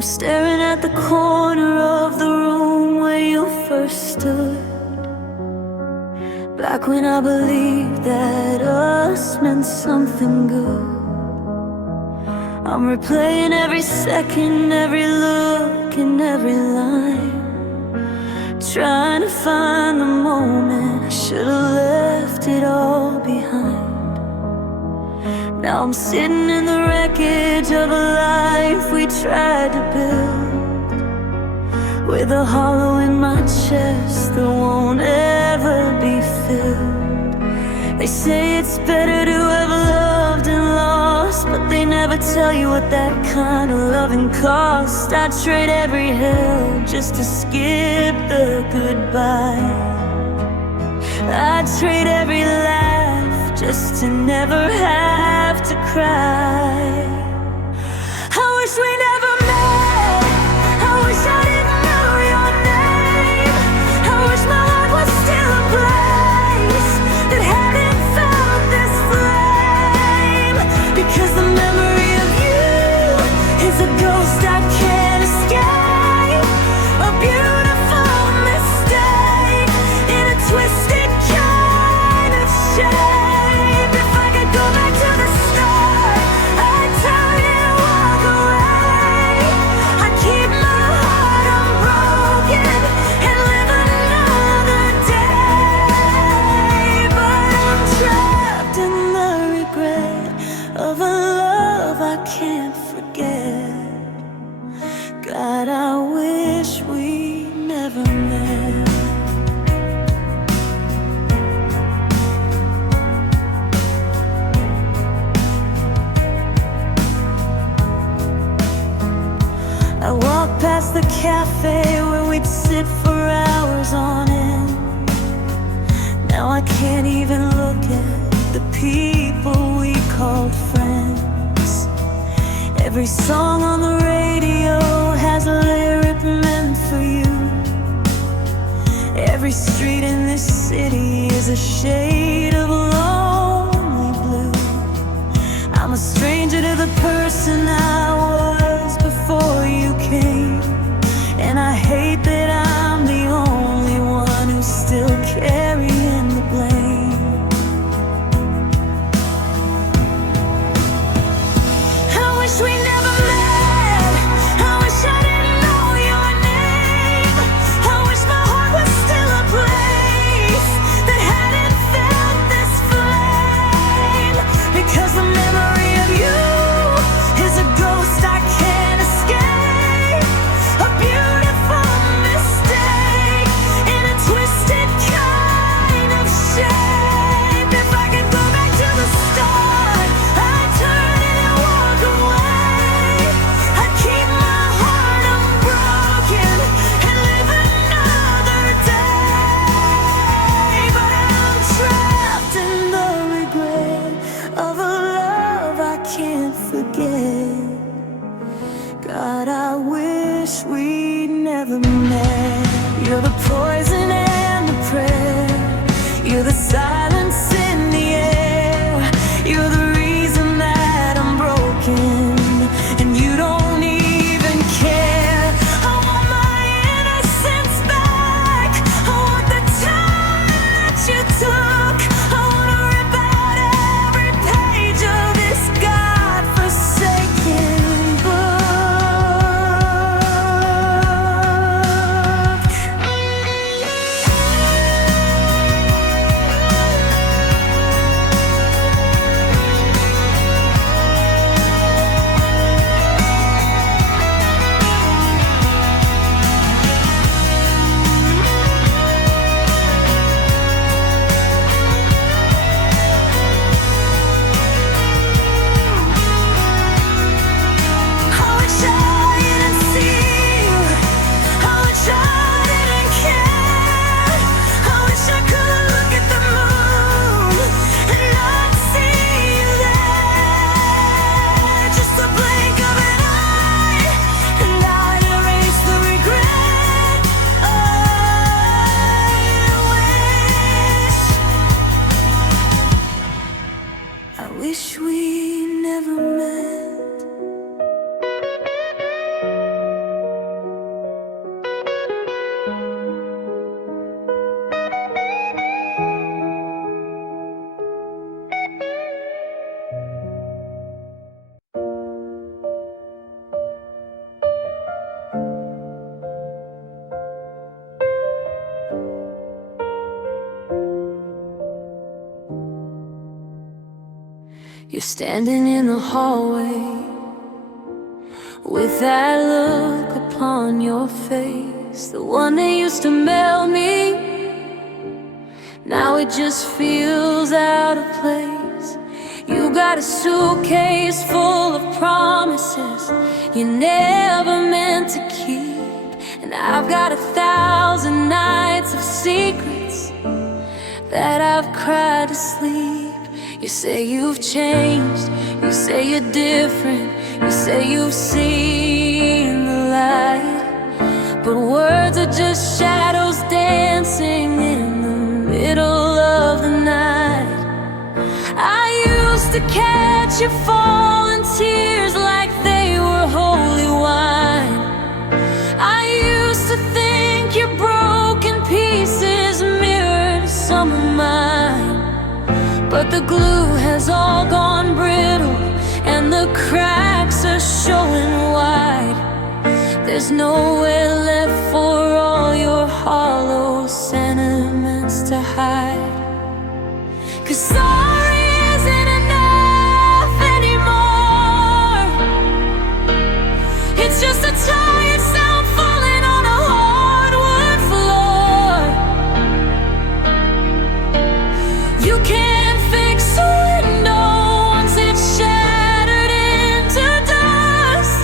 I'm staring at the corner of the room where you first stood, back when I believed that us meant something good. I'm replaying every second, every look and every line, trying to find the moment I should've left it all behind. Now I'm sitting in the wreckage of a life we tried to build, with a hollow in my chest that won't ever be filled. They say it's better to have loved and lost, but they never tell you what that kind of loving costs. I'd trade every hell just to skip the goodbye. I'd trade every laugh just to never have to cry. I wish we never met. I wish I didn't know your name. I wish my heart was still a place that hadn't found this flame, because the memory of you is a ghost I can't escape, a beautiful mistake in a twisted kind of shape. If I could go back to the start, I'd turn and walk away. I'd keep my heart unbroken and live another day. But I'm trapped in the regret of a love I can't forget. God, I wish we never met. I walked past the cafe where we'd sit for hours on end. Now I can't even look at the people we called friends. Every song on the radio has a lyric meant for you. Every street in this city is a shade of lonely blue. I'm a stranger to the person I was before you came, and I hate that I'm the only one who's still carrying the blame. I wish we never met. I wish I didn't know your name. I wish my heart was still a place that hadn't felt this flame, because the memory of you is a ghost I can't escape, a beautiful mistake in a twisted kind of shape. If I could go back to the start, I'd turn and walk away. I'd keep my heart unbroken and live another day. But I'm trapped in the regret of a love I can't forget. God, I wish we never met. You're the poison and the prayer. You're the silence in the air. You're the reason that I'm broken, and you don't even care. I want my innocence back. I want the time that you took. I wanna rip out every page of this godforsaken book. You're standing in the hallway with that look upon your face, the one that used to melt me. Now it just feels out of place. You got a suitcase full of promises you never meant to keep, and I've got 1,000 nights of secrets that I've cried to sleep. You say you've changed, you say you're different, you say you've seen the light, but words are just shadows dancing in the middle of the night. I used to catch your falling tears like they were holy wine. I used to think your broken pieces mirrored some of mine, but the glue has all gone brittle and the cracks are showing wide. There's nowhere left for all your hollow sentiments to hide. 'Cause sorry isn't enough anymore. It's just a tired sound falling on a hardwood floor. You can't fix a window once it's shattered into dust.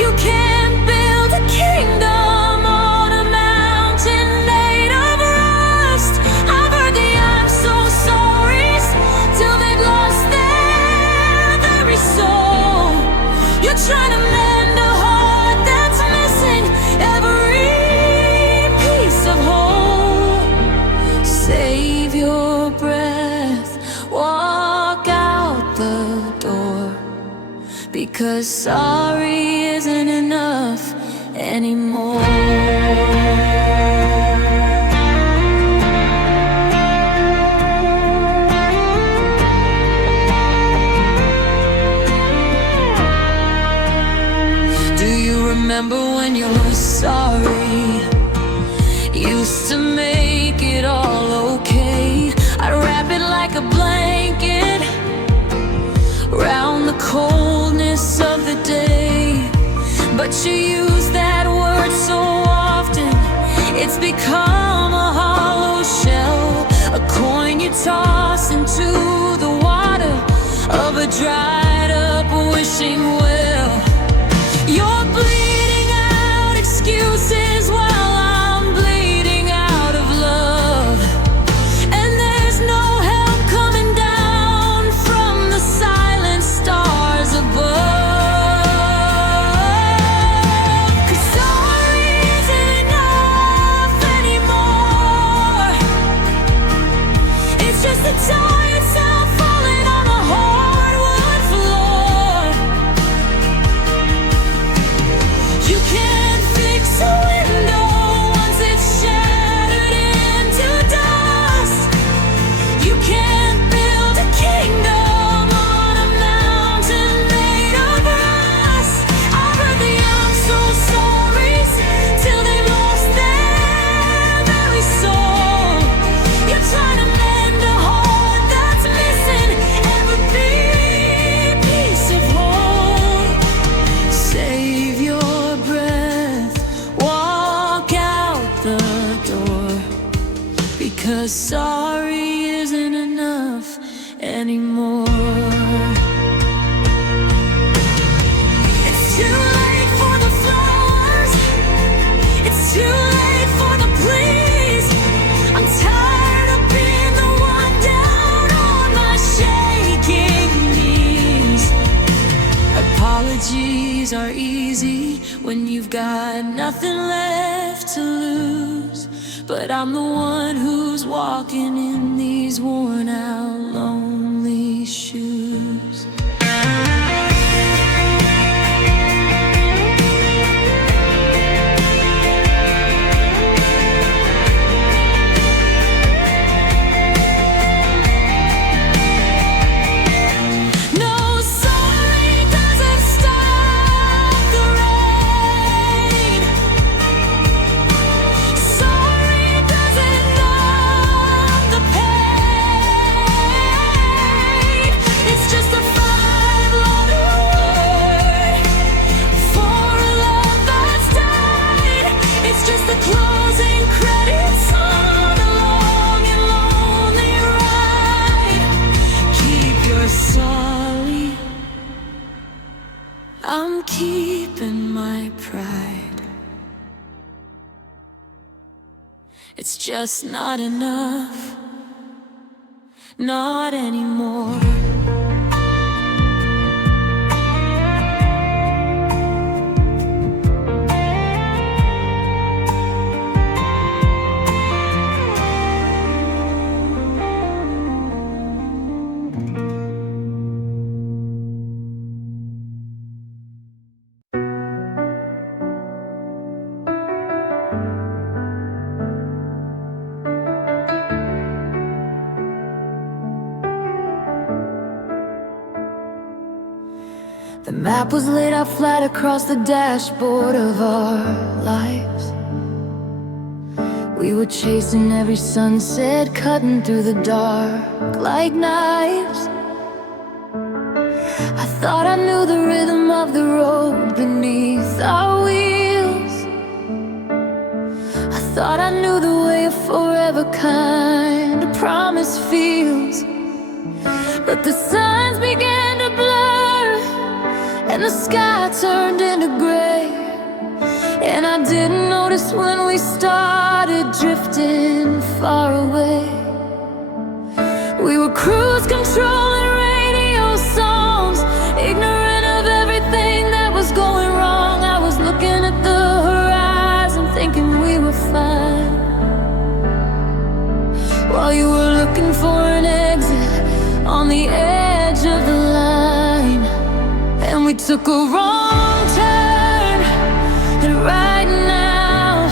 You can't build a kingdom on a mountain made of rust. I've heard the I'm so sorry's till they've lost their very soul. You're trying to mend a heart that's missing every piece of whole. Save your breath, walk out the door, because sorry isn't enough anymore. Do you remember when you were sorry used to make it all okay? I'd wrap it like a blanket round the coldness of the day, but you use that word so often it's become a hollow shell, a coin you toss into the water of a dried up wishing well. You're bleeding out excuses while I'm bleeding out of love, and there's no help coming down from the silent stars above. 'Cause sorry isn't enough anymore. It's just a tired sound falling on a hardwood floor. You can't fix a window once it's shattered into dust. You can't build a kingdom on a mountain made of rust. I've heard the I'm so sorry's till they've lost their very soul. You're trying to mend a heart that's missing every piece of whole. Save your breath, walk out the door, because sorry isn't enough anymore. It's too late for the flowers, it's too late for the pleas. I'm tired of being the one down on my shaking knees. Apologies are easy when you've got nothing left to lose, but I'm the one who's walking in these worn out lonely shoes. No, sorry doesn't stop the rain. Sorry doesn't numb the pain. It's just closing credits on a long and lonely ride. Keep your sorry, I'm keeping my pride. It's just not enough, not anymore. The map was laid out flat across the dashboard of our lives. We were chasing every sunset, cutting through the dark like knives. I thought I knew the rhythm of the road beneath our wheels. I thought I knew the way a forever kind of promise feels. But the signs began to blur, and the sky turned into gray. And I didn't notice when we started drifting far away. We were cruise controlling radio songs, ignorant of everything that was going wrong. I was looking at the horizon, thinking we were fine, while you were looking for an exit on the edge of the line. And we took a wrong turn, and right now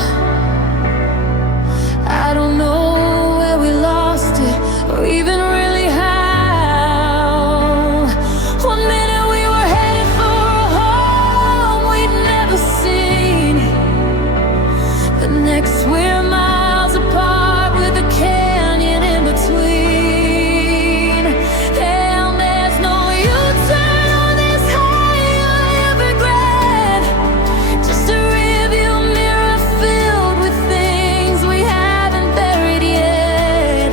I don't know where we lost it, or even really how. One minute we were headed for a home we'd never seen. The next we're miles apart with a canyon in between. And there's no U-turn on this highway of regret, just a rearview mirror filled with things we haven't buried yet.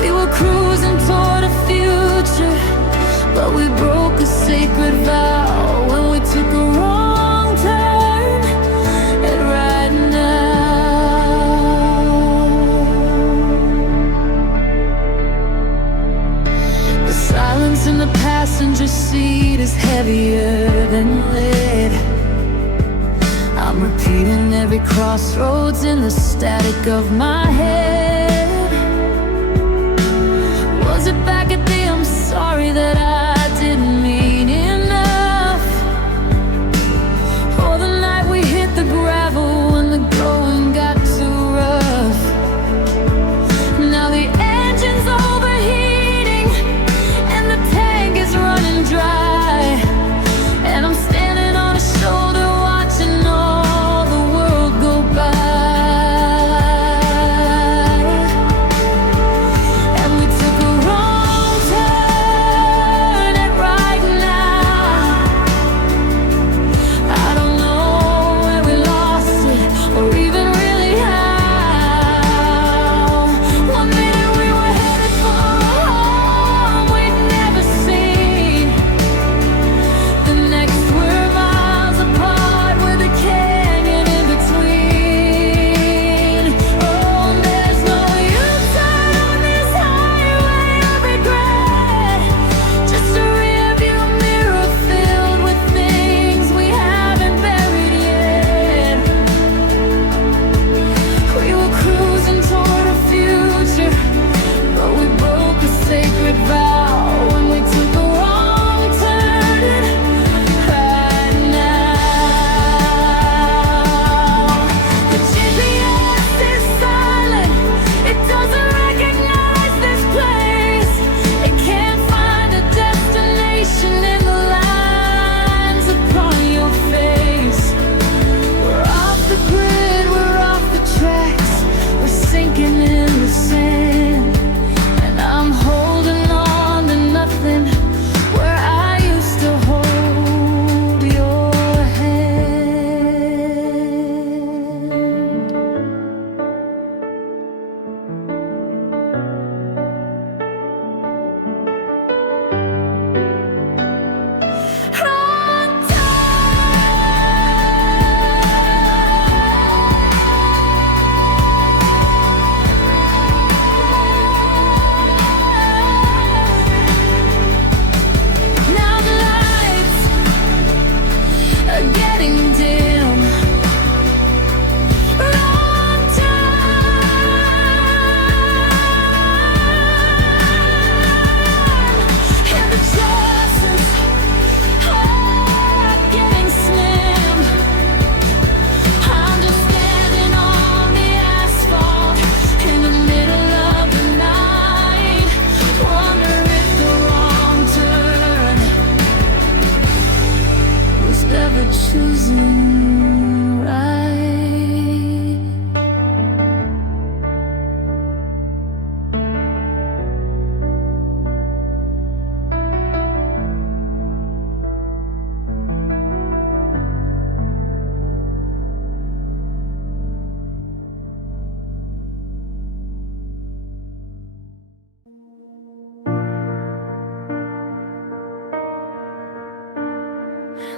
We were cruising toward a future, but we broke a sacred vow when we took a wrong turn. And right now, the silence in the passenger seat is heavier than lead. I'm repeating every crossroads in the static of my head. Was it back at the I'm sorry that I didn't mean enough? Or the night we hit the gravel when the going got too rough? Now the engine's overheating and the tank is running dry, and I'm standing on a shoulder watching all the world go by. And we took a wrong turn,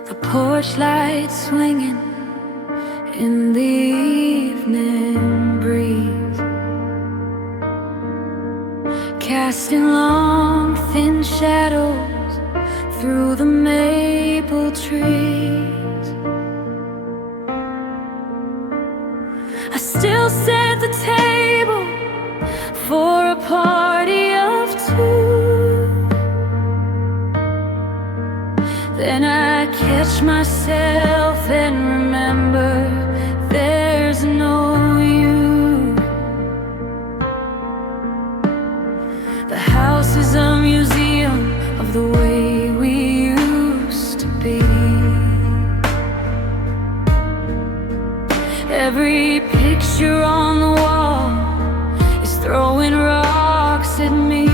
the porch light swinging in the evening breeze, casting long thin shadows through the maple trees. I still set the table for a party of two. Then I catch myself and remember there's no you. The house is a museum of the way we used to be. Every picture on the wall is throwing rocks at me.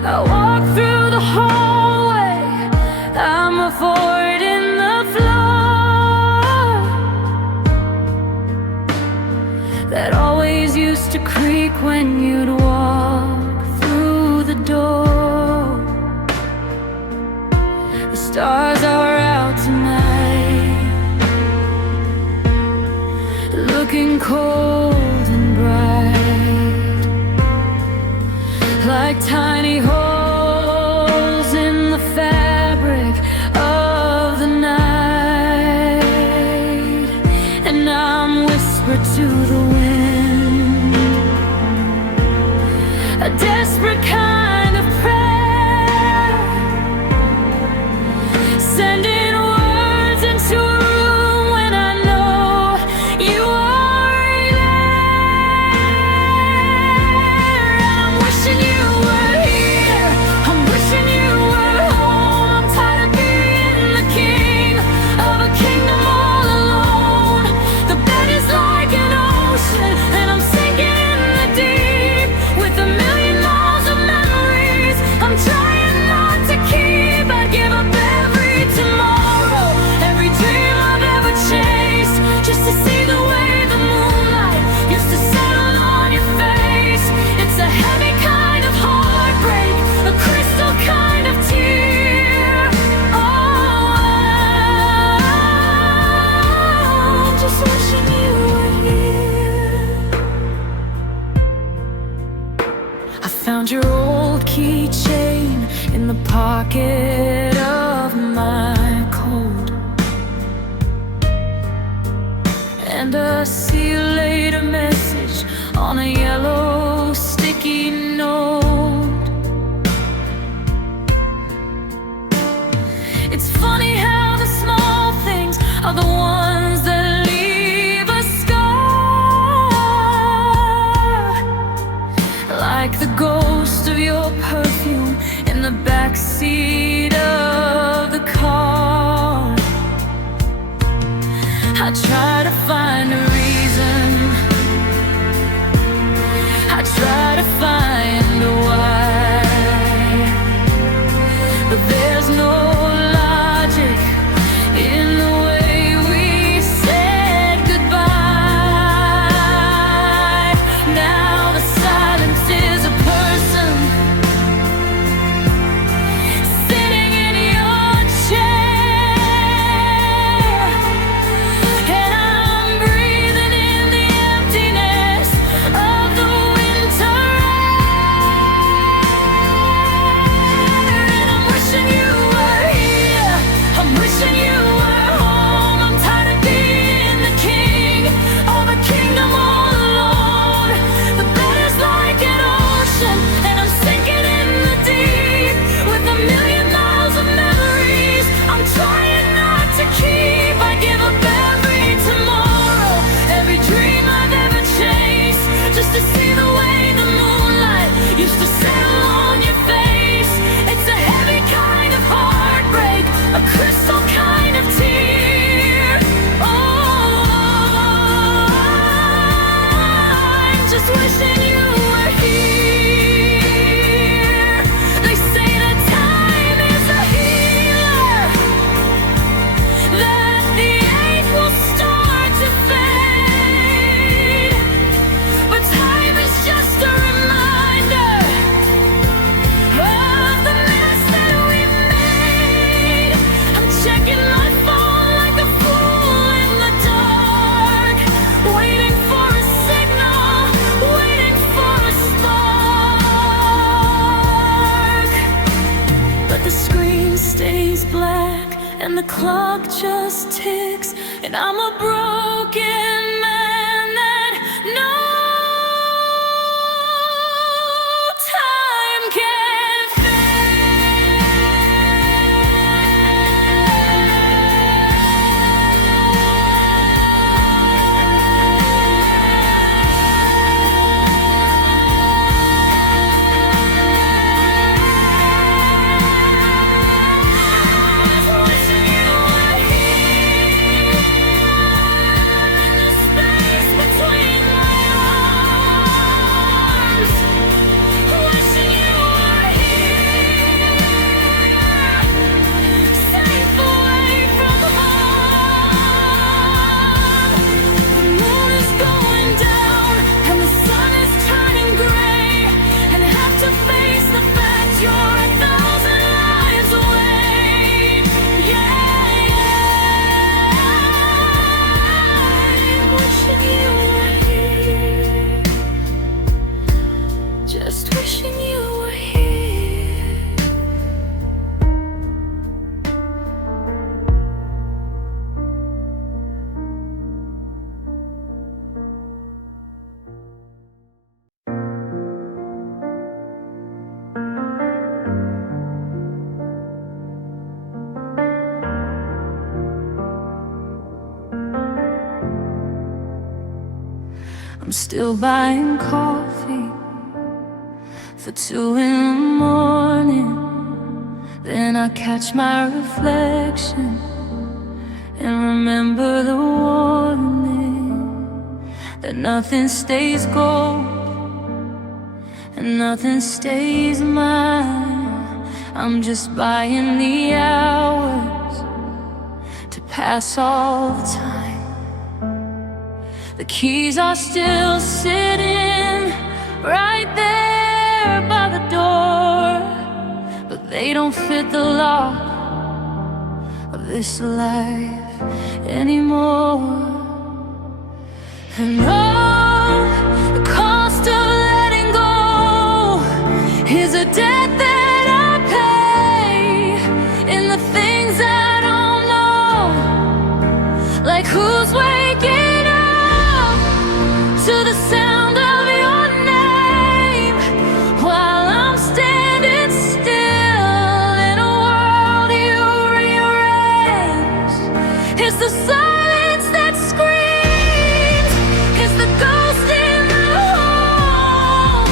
I walk through the hallway, I'm avoiding the floor that always used to creak when you'd walk through the door. The stars are out tonight, looking cold and bright, like tiny holes in the fabric of the night. And I'm whispered to the wind, a desperate kind of prayer, sending words into a room when I know you are there. I'm wishing you were here, I'm wishing you were home. I'm tired of being the king of a kingdom all alone. The bed is like an ocean and I'm sinking in the deep with a million miles of memories I'm trying not to keep. I'd give up every tomorrow, every dream I've ever chased, just to see the way the moonlight used to settle on your face. It's a heavy kind of heartbreak, a crystal kind of tear. Oh, I'm just wishing you were here. I found your old keychain in the pocket of my coat, and a see you later message on a yellow sticky note. It's funny how the small things are the ones that leave a scar, like the ghost of your perfume in the backseat of the car. I try to find a reason, I try to find a why, but there's no logic in the way we and the clock just ticks, and I'm a broken man that no time can I'm still buying coffee for 2 in the morning. Then I catch my reflection and remember the warning that nothing stays gold and nothing stays mine. I'm just buying the hours to pass all the time. The keys are still sitting right there by the door, but they don't fit the lock of this life anymore. And oh, the cost of letting go is a debt that I pay in the things I don't know, like who's waking to the sound of your name while I'm standing still in a world you rearranged. It's the silence that screams, it's the ghost in the hall.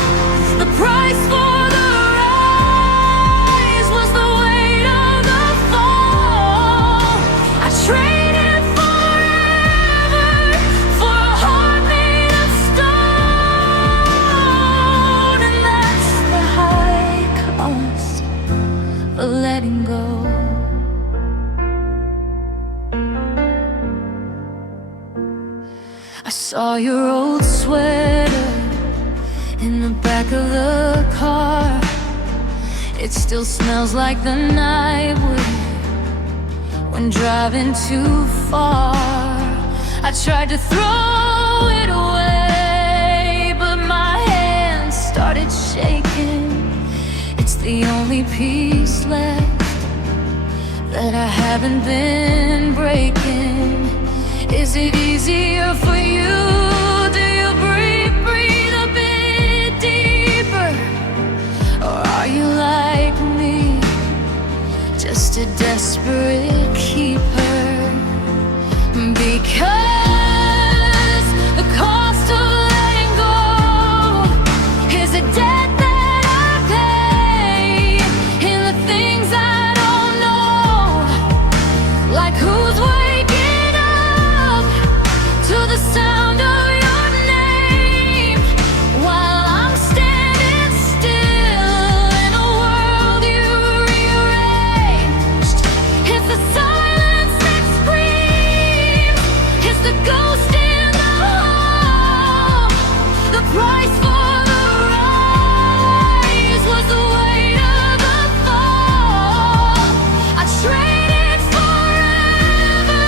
The price for the rise was the weight of the fall. I traded forever for a heart made of stone, and that's the high cost of letting go. I saw your old sweater in the back of the car. It still smells like the night when driving too far. I tried to throw it away, but my hands started shaking. It's the only piece left that I haven't been breaking. Is it easier for you? Do you breathe a bit deeper? Or are you like me, just a desperate keeper? Because the cost of letting go is a debt that I pay in the things I don't know, like who's waking up to the sound of your name while I'm standing still in a world you rearranged. It's the silence that screams, it's the ghost in the hall. The price for the rise was the weight of the fall. I traded forever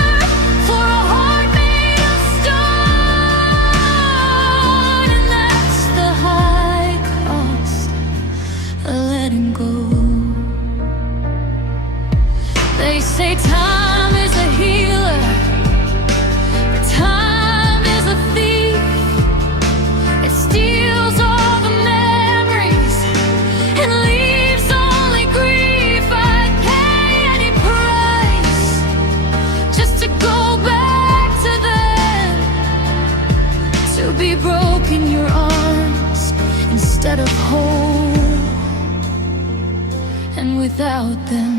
just to go back to them, to be broke in your arms instead of whole, and without them.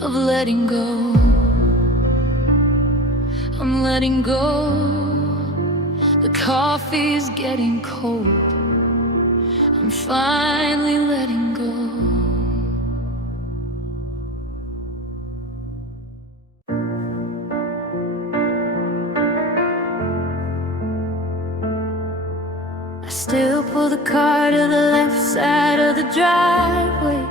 Of letting go, I'm letting go. The coffee's getting cold, I'm finally letting go. I still pull the car to the left side of the driveway,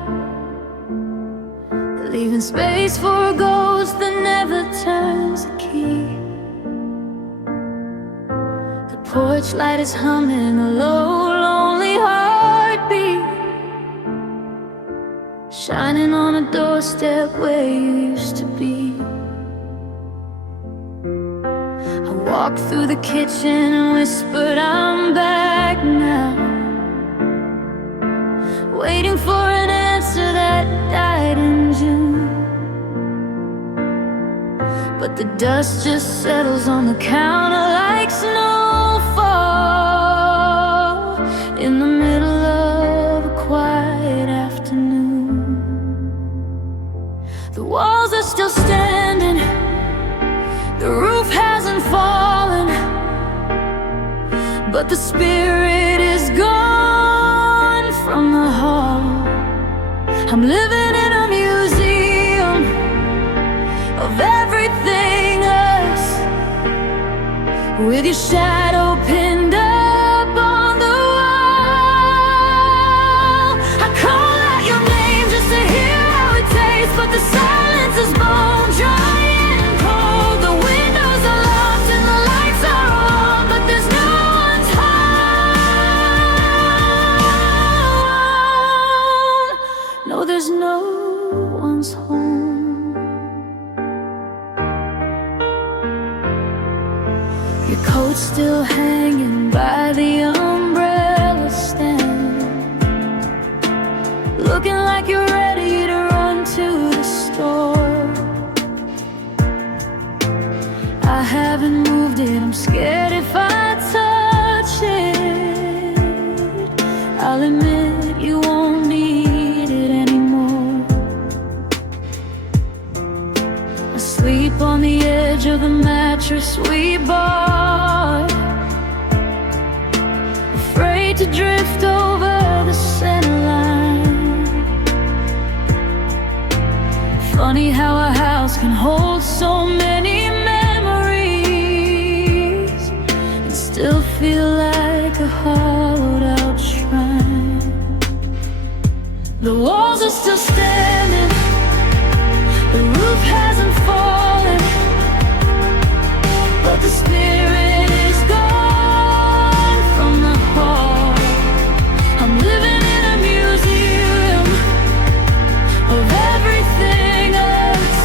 leaving space for a ghost that never turns the key. The porch light is humming a low, lonely heartbeat, shining on a doorstep where you used to be. I walked through the kitchen and whispered, I'm back now, waiting for an answer that died in June. But the dust just settles on the counter like snowfall in the middle of a quiet afternoon. The walls are still standing, the roof hasn't fallen, but the spirit is gone from the hall. I'm living in a museum of everything us, with your shadow pinned up on the wall. I call out your name just to hear how it tastes, but the silence is bone dry and cold. The windows are locked and the lights are on, but there's no one's home. No, there's no one's home. Your coat's still hanging by the umbrella stand, looking like you're ready to run to the store. I haven't moved it, I'm scared if I touch it, I'll admit you won't need it anymore. I sleep on the edge of the mattress we bought, afraid to drift over the center line. Funny how a house can hold so many memories and still feel like a hollowed out shrine. The walls are still standing, the roof hasn't fallen, but the spirit is gone from the hall. I'm living in a museum of everything else,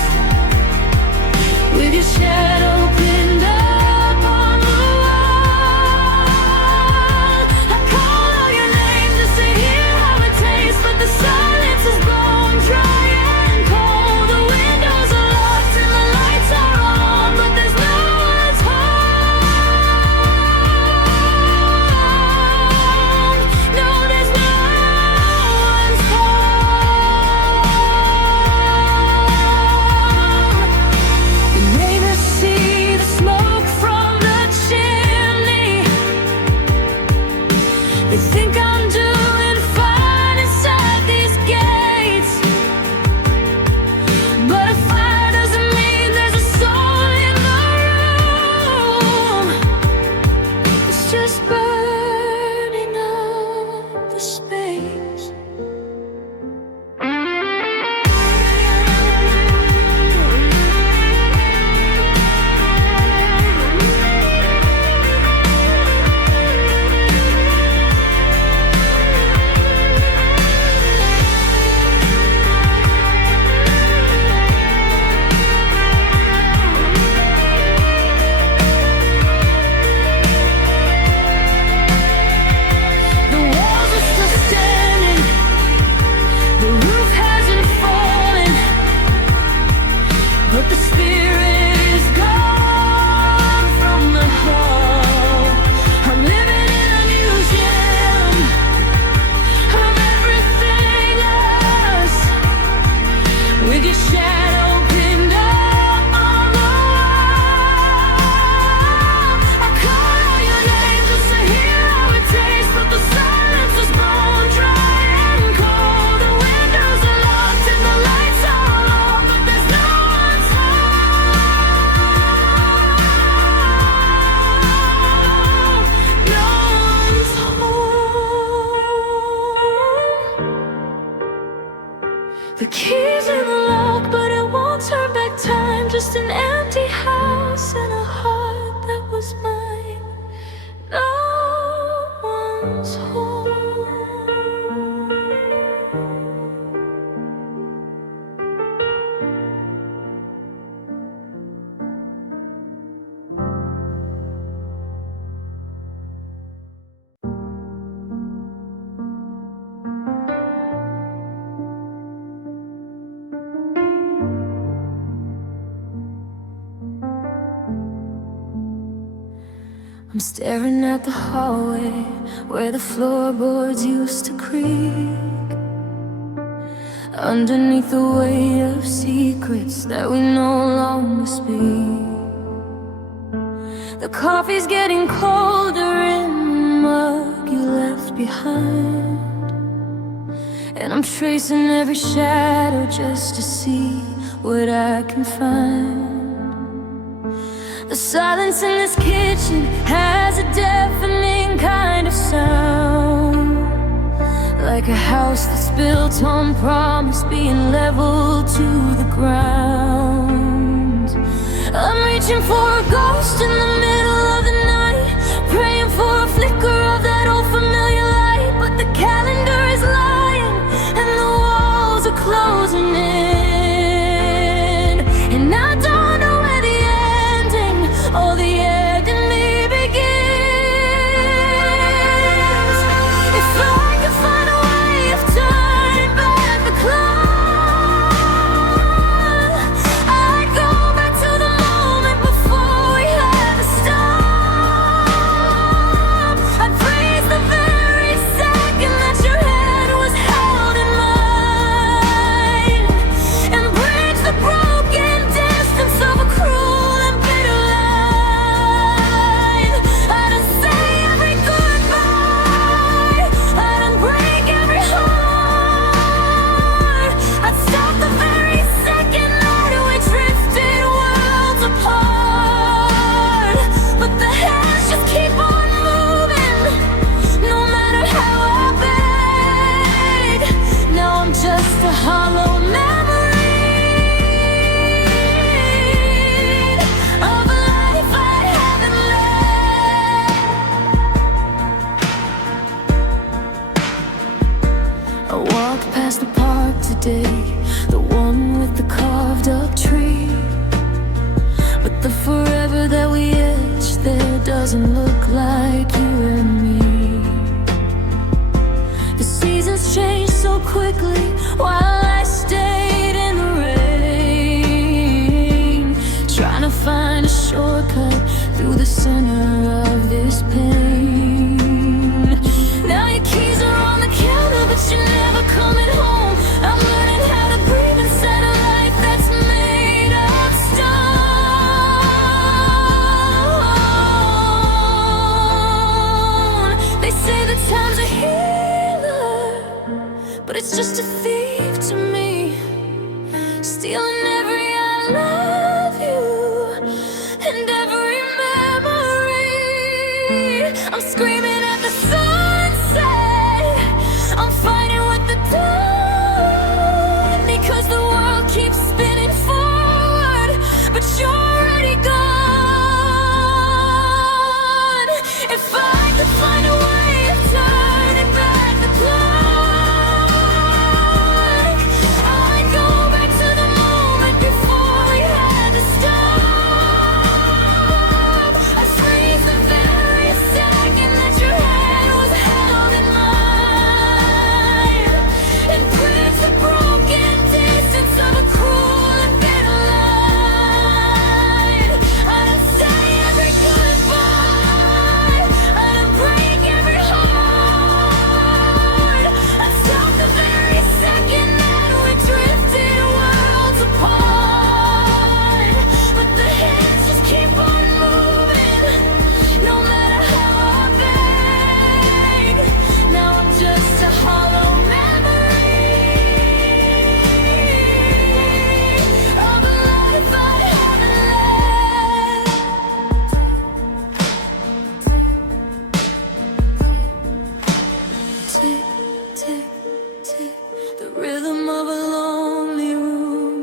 with your shadow pinned up on the wall. I call out your name just to hear how it tastes, but the silence is bone dry and cold. The windows are locked and the lights are on, but there's no one's home. No, there's no one's home. The neighbors see the smoke from the chimney. They think I'm doing fine inside these gates, but a fire doesn't mean there's a soul in the room. It's just burning up the space. The walls are still standing, the roof hasn't fallen, but the spirit is gone from the hall. I'm living in a museum of everything else, with your shadow pinned up on the wall. I call out your name just to hear how it tastes, but the silence is bone dry and cold. The windows are locked and the lights are on, but there's no one's home. No one's home. The keys in the lock, but it won't turn back time. Just an empty house and a heart that was mine. No one's home. I'm staring at the hallway where the floorboards used to creak, underneath the weight of secrets that we no longer speak. The coffee's getting colder in the mug you left behind, and I'm tracing every shadow just to see what I can find. The silence in this kitchen has a deafening kind of sound, like a house that's built on promise being leveled to the ground. I'm reaching for a ghost in the middle of the night, praying for a flicker of that old familiar light, but the calendar is lying and the walls are closing in, and I don't know where the ending or the end in me begins. If I could find a way of turning back the clock, I'd go back to the moment before we had the The forever that we etched there doesn't look like you and me. The seasons change so quickly while I stayed in the rain, trying to find a shortcut through the center of this pain. Now your keys are on the counter, but you're never coming home. I'm learning how to breathe inside a life that's made of stone. They say that time's a healer, but it's just a thief to me, stealing every I love you and every memory. I'm screaming at the sunset, I'm fighting with the dawn, because the world keeps spinning forward, but you're already gone. If I could find a way of turning back the clock, I'd go back to the moment before we had to stop. I'd freeze the very second that your hand was held in mine, and bridge the broken distance of a cruel and bitter line. I'd say every goodbye, I'd break every heart. I'd stop the very second that we drifted worlds apart. But the hands just keep on moving, no matter how I beg. Now I'm just a hollow memory of a life I haven't lived. Tick, tick, tick, the rhythm of a lonely room.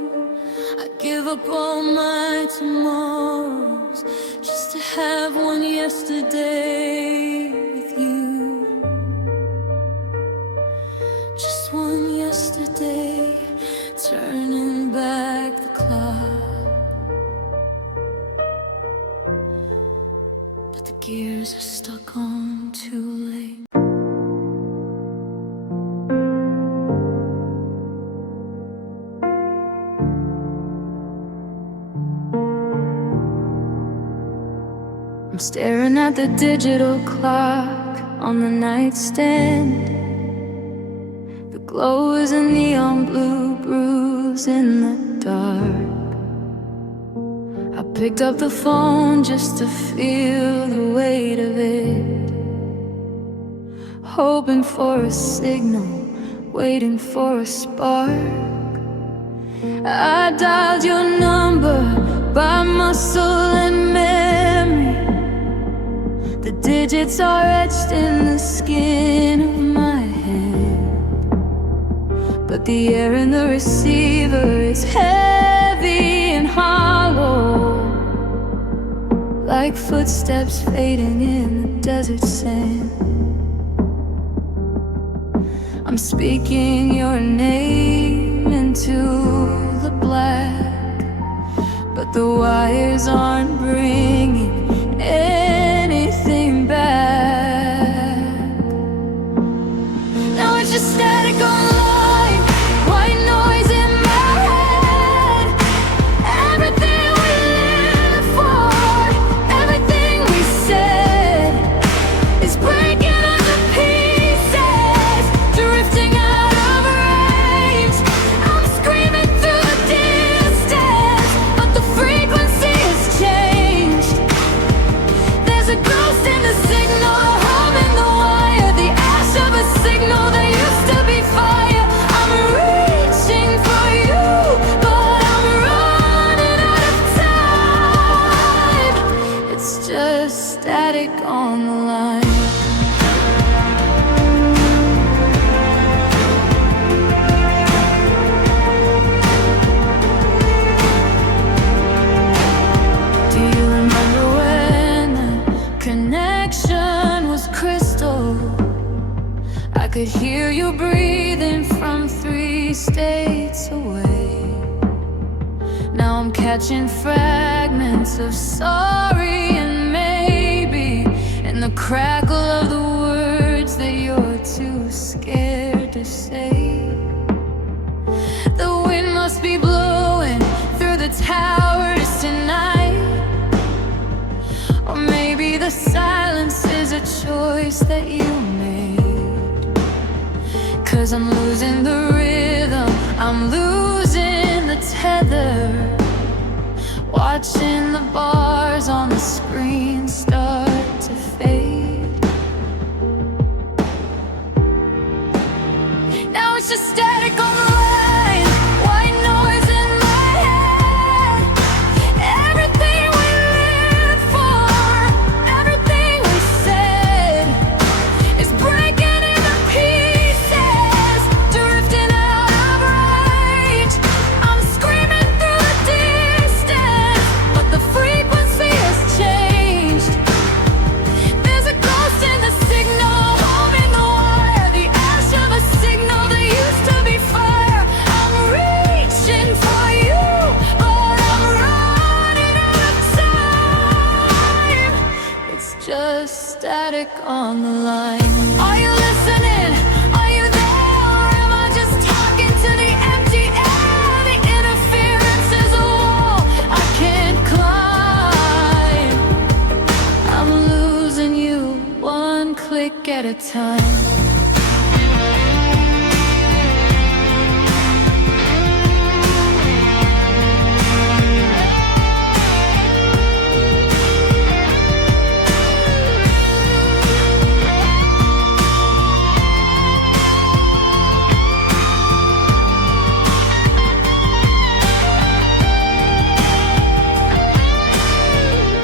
I give up all my tomorrows just to have one yesterday with you. Just one yesterday, turning back the clock. But the gears are stuck on too late. I'm staring at the digital clock on the nightstand. The glow is a neon blue bruise in the dark. I picked up the phone just to feel the weight of it, hoping for a signal, waiting for a spark. I dialed your number by muscle and memory. The digits are etched in the skin of my hand, but the air in the receiver is heavy and hollow, like footsteps fading in the desert sand. I'm speaking your name into the black, but the wires aren't bringing anything back. Now it's just static online, white noise in my head. Everything we lived for, everything we said is breaking into pieces, drifting out of range. I'm screaming through the distance, but the frequency has changed. There's a ghost in the signal, a hum in the wire, the ash of a signal that used to be fire. I'm reaching for you, but I'm running out of time. It's just static on the line. Do you remember when the connection was crystal? I could hear you breathing from 3 states away. Now I'm catching fragments fragments of sorry and maybe, and the crackle of the words that you're too scared to say. The wind must be blowing through the towers tonight, or maybe the silence is a choice that you made. 'Cause I'm losing the rhythm, I'm losing the tether, watching the bars on the screen start to fade. Now it's just static on the line, white noise in my head. Everything we lived for, everything we said is breaking into pieces, drifting out of range. I'm screaming through the distance, but the frequency has changed. There's a ghost in the signal, holding the wire, the ash of a signal that used to be fire. I'm reaching for you, but I'm running out of time. It's just static on the line. Are you listening? Are you there? Or am I just talking to the empty air? The interference is a wall I can't climb. I'm losing you one click at a time.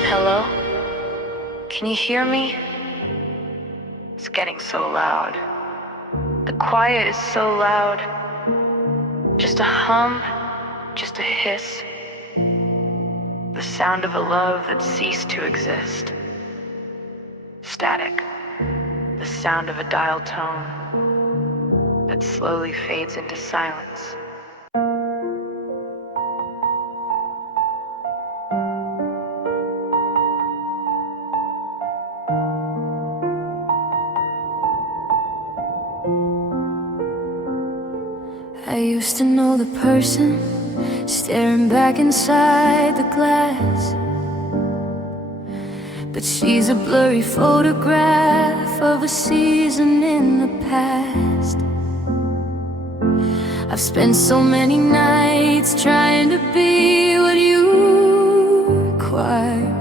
Hello? Can you hear me? It's getting so loud. The quiet is so loud. Just a hum, just a hiss. The sound of a love that ceased to exist. Static. The sound of a dial tone that slowly fades into silence. I used to know the person staring back inside the glass, but she's a blurry photograph of a season in the past. I've spent so many nights trying to be what you required,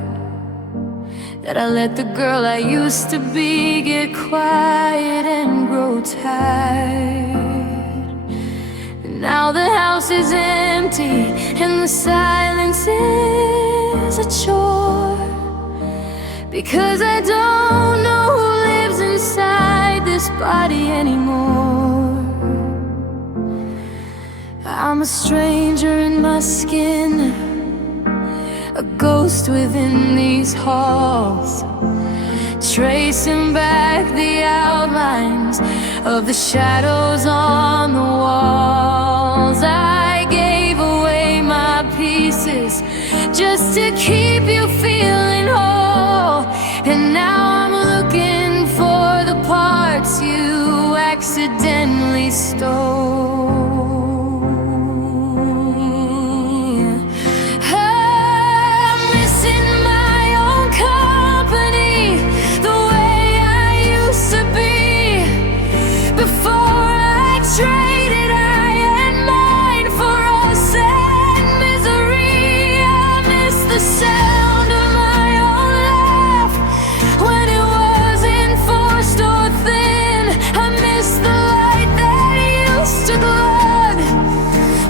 that I let the girl I used to be get quiet and grow tired. Now the house is empty and the silence is a chore, because I don't know who lives inside this body anymore. I'm a stranger in my skin, a ghost within these halls, tracing back the outlines of the shadows on the walls. I gave away my pieces just to keep you feeling whole, and now I'm looking for the parts you accidentally stole. I'm missing my own company, the way I used to be before I traded I and mine for us and misery. I miss the sound of my own laugh when it wasn't forced or thin. I miss the light that used to glow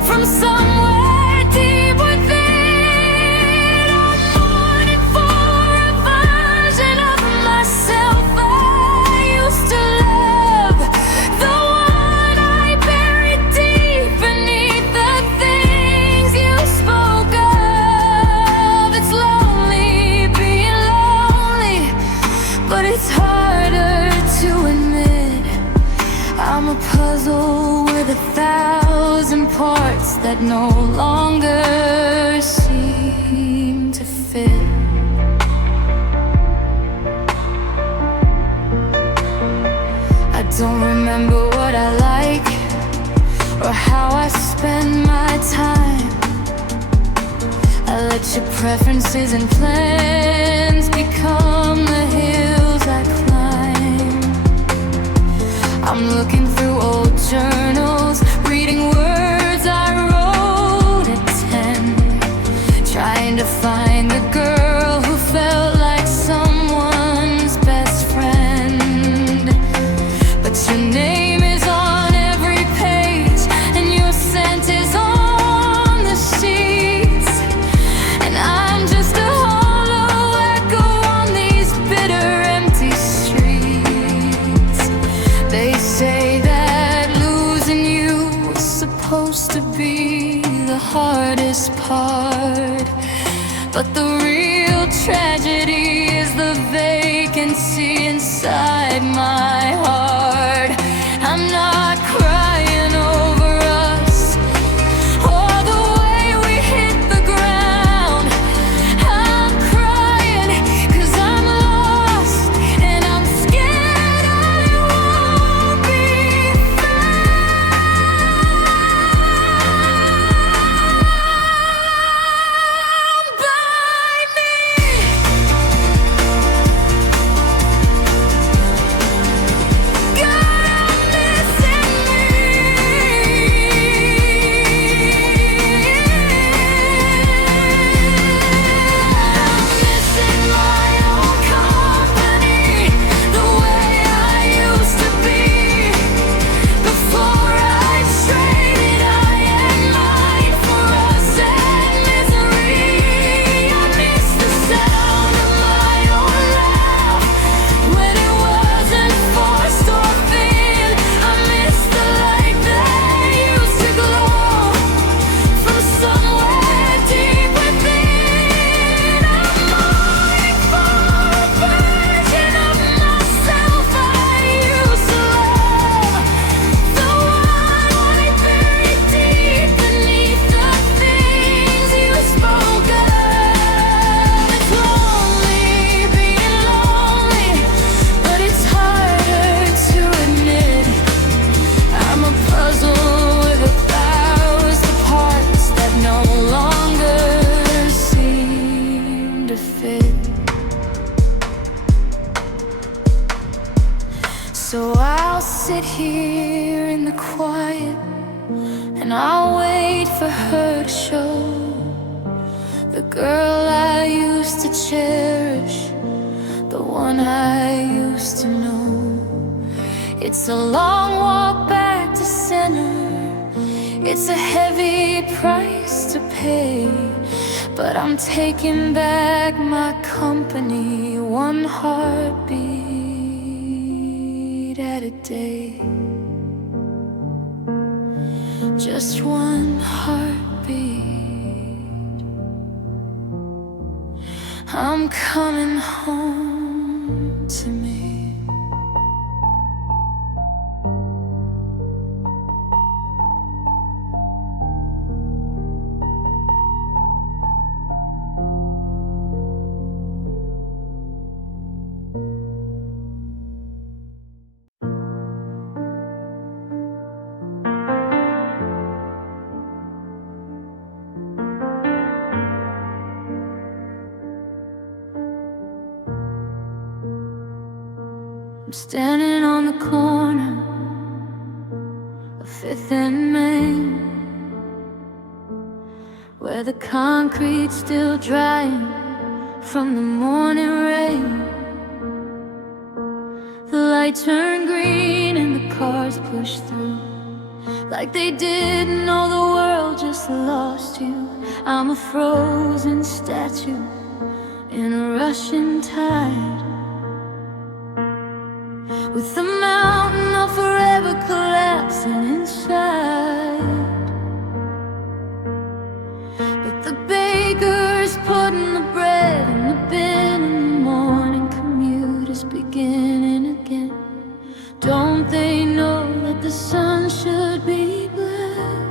from somewhere deep within. I'm mourning for a version of myself I used to love, the one I buried deep beneath the things you spoke of. It's lonely being lonely, but it's harder to admit. I'm a puzzle with 1,000 parts that no longer seem to spend my time. I let your preferences and plans become the hills I climb. I'm looking through old journals, reading words I wrote at 10, trying to find the girl who felt like someone's best friend. But your name is on every page, and your scent is on the sheets, and I'm just a hollow echo on these bitter, empty streets. They say that losing you was supposed to be the hardest part, but the real tragedy is the vacancy inside my heart. I'm not crying over us or the way we hit the ground. I'm crying 'cause I'm lost, and I'm scared I won't be found by me. God, I'm missing me. I'm missing my own company, the way I used to be before I traded I and mine for us and misery. I miss the sound of my own laugh when it wasn't forced or thin. I miss the light that used to glow from somewhere deep within. I'm longing for a version of myself I used to love, the one I buried deep beneath the things you spoke of. It's lonely being lonely, but it's harder to admit. I'm a puzzle with 1,000 parts that no longer seem to fit. So I'll sit here in the quiet, and I'll wait for her to show the girl I used to cherish, the one I used to know. It's a long walk back to center, it's a heavy price to pay, but I'm taking back my company, one heartbeat at a day. Just one heartbeat. I'm coming home to me. I'm standing on the corner of 5th and Main, where the concrete's still drying from the morning rain. The lights turn green and the cars push through like they didn't know the world just lost you. I'm a frozen statue in a rushing tide, with the mountain of forever collapsing inside. But the baker's putting the bread in the bin, and the morning commute is beginning again. Don't they know that the sun should be black?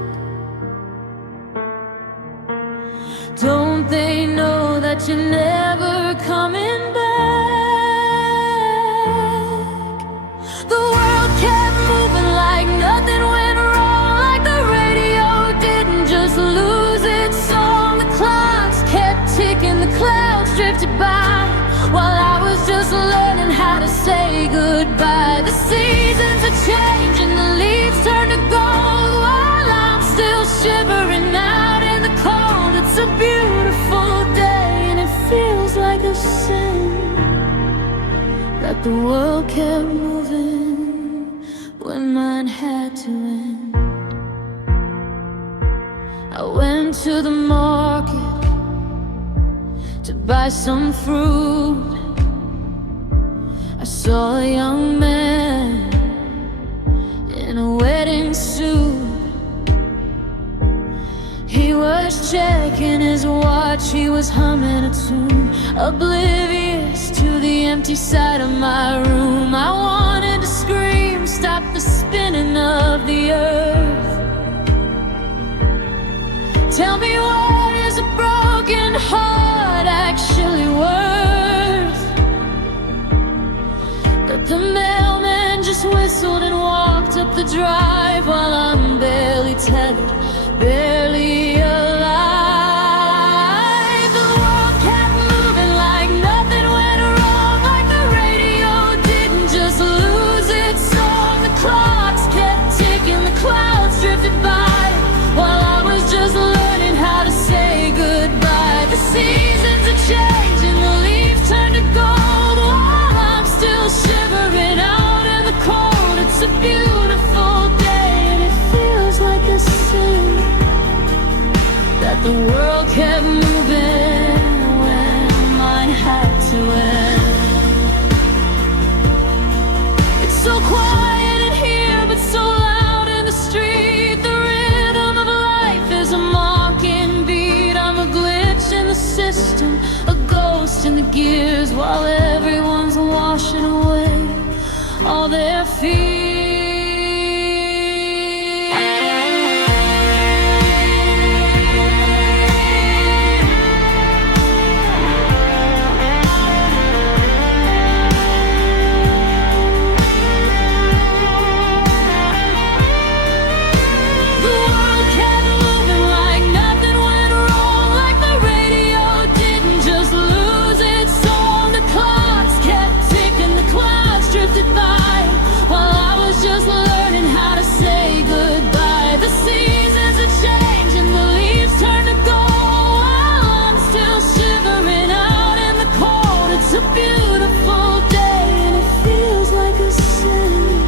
Don't they know that you're never coming back? The world kept moving like nothing went drifted by while I was just learning how to say goodbye. The seasons are changing, the leaves turn to gold while I'm still shivering out in the cold. It's a beautiful day and it feels like a sin that the world kept moving when mine had to end. I went to the market to buy some fruit. I saw a young man in a wedding suit. He was checking his watch, he was humming a tune, oblivious to the empty side of my room. I wanted to scream, stop the spinning of the earth. Tell me, what is a broken heart actually worth? But the mailman just whistled and walked up the drive while I'm barely tethered, barely alive. The world kept moving like nothing went wrong, like the radio didn't just lose its song. The clocks kept ticking, the clouds drifted by while I was just learning how to say goodbye. The seasons are changing, the leaves turn to gold while I'm still shivering out in the cold. It's a beautiful day and it feels like a sin that the world kept moving when mine had to end. It's so quiet in here but so loud in the street. The rhythm of life is a mocking beat. I'm a glitch in the system, a ghost in the gears, while everyone's washing away all their fears. It's a beautiful day and it feels like a sin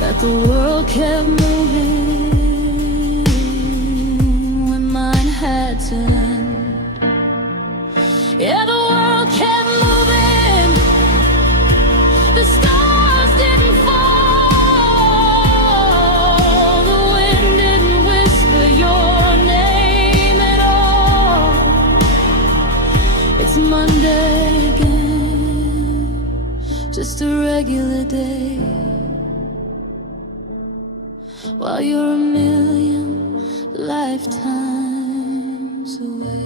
that the world kept moving when mine had to end. Yeah, the world kept moving, the stars didn't fall, the wind didn't whisper your name at all. It's Monday again, just a regular day, while you're a million lifetimes away.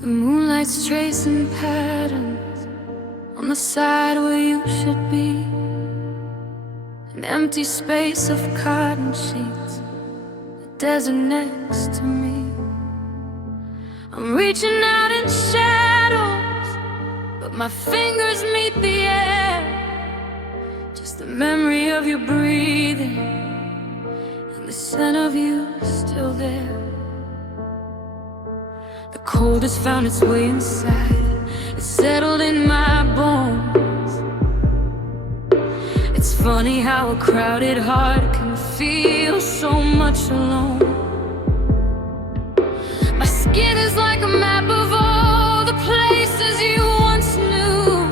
The moonlight's tracing patterns on the side where you should be. An empty space of cotton sheets, the desert next to me. I'm reaching out in shadows, but my fingers meet the air. Just the memory of you breathing and the scent of you still there. The cold has found its way inside, it's settled in my bones. It's funny how a crowded heart can feel so much alone. My skin is like a map of all the places you once knew.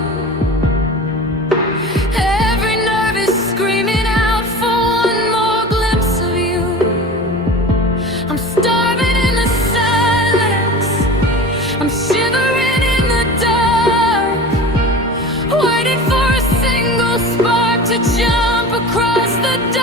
Every nerve is screaming out for one more glimpse of you. I'm starving in the silence, I'm shivering in the dark, waiting for a single spark to jump across the dark.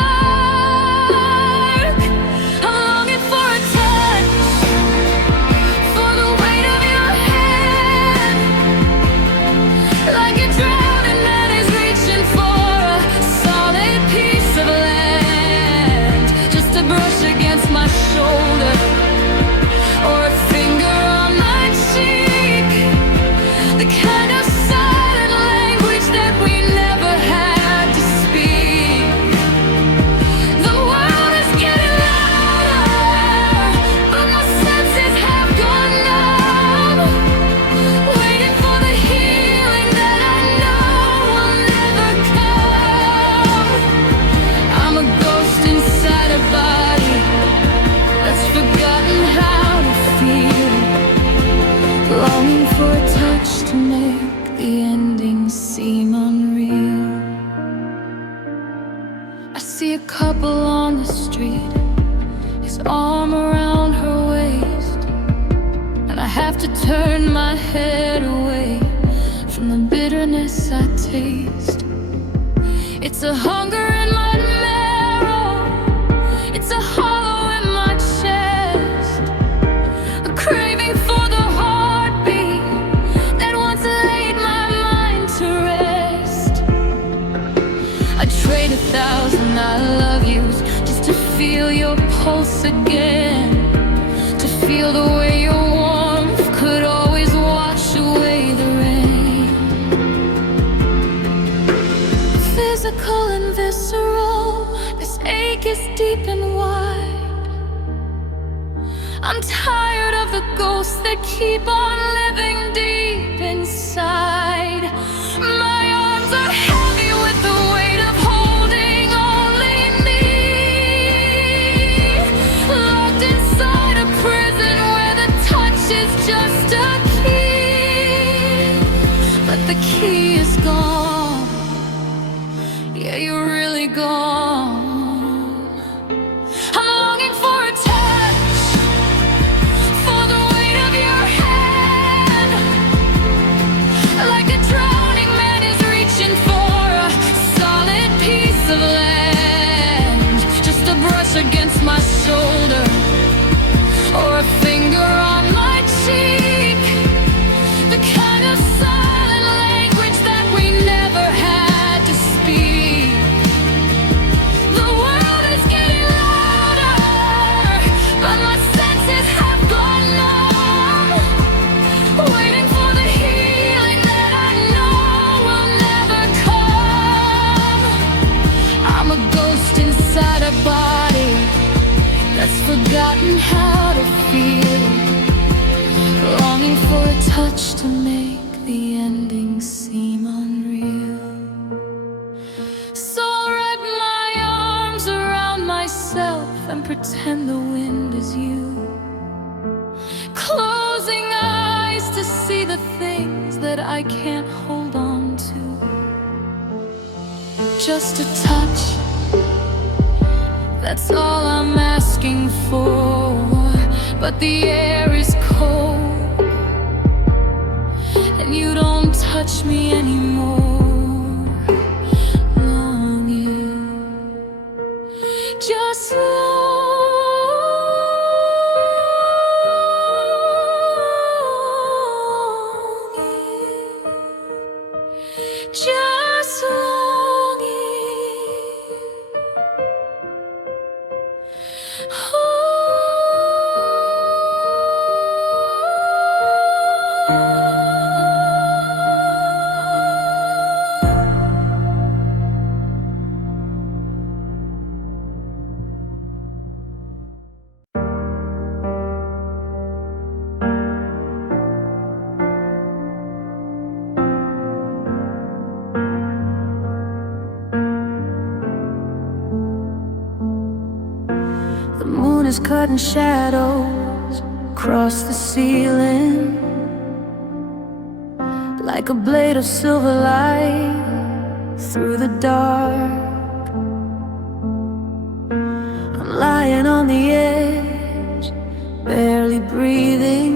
arm around her waist, and I have to turn my head away from the bitterness I taste. It's a hunger in my marrow, it's a hollow in my chest, a craving for the heartbeat that once laid my mind to rest. I trade 1,000 I love yous just to feel your pulse again, to feel the way your warmth could always wash away the rain. Physical and visceral, this ache is deep and wide. I'm tired of the ghosts that keep on living deep inside. My arms are heavy with the weight of holding only me, locked inside a prison where the touch is just a key. But the key is gone. Yeah, you're really gone. I'm longing for a touch, for the weight of your hand, like a drowning man is reaching for a solid piece of land. Just a brush against my shoulder, or a finger on my cheek, the kind of silent language that we never had to speak. The world is getting louder, but my senses have gone numb, waiting for the healing that I know will never come. I'm a ghost inside a body that's forgotten how to feel, longing for a touch to make the ending seem unreal. So I'll wrap my arms around myself and pretend the wind is you, closing eyes to see the things that I can't hold on to. Just a touch, that's all I'm asking for. But the air is cold, and you don't touch me anymore. Longing, just longing, just longing. The moon is cutting shadows across the ceiling, like a blade of silver light through the dark. I'm lying on the edge, barely breathing,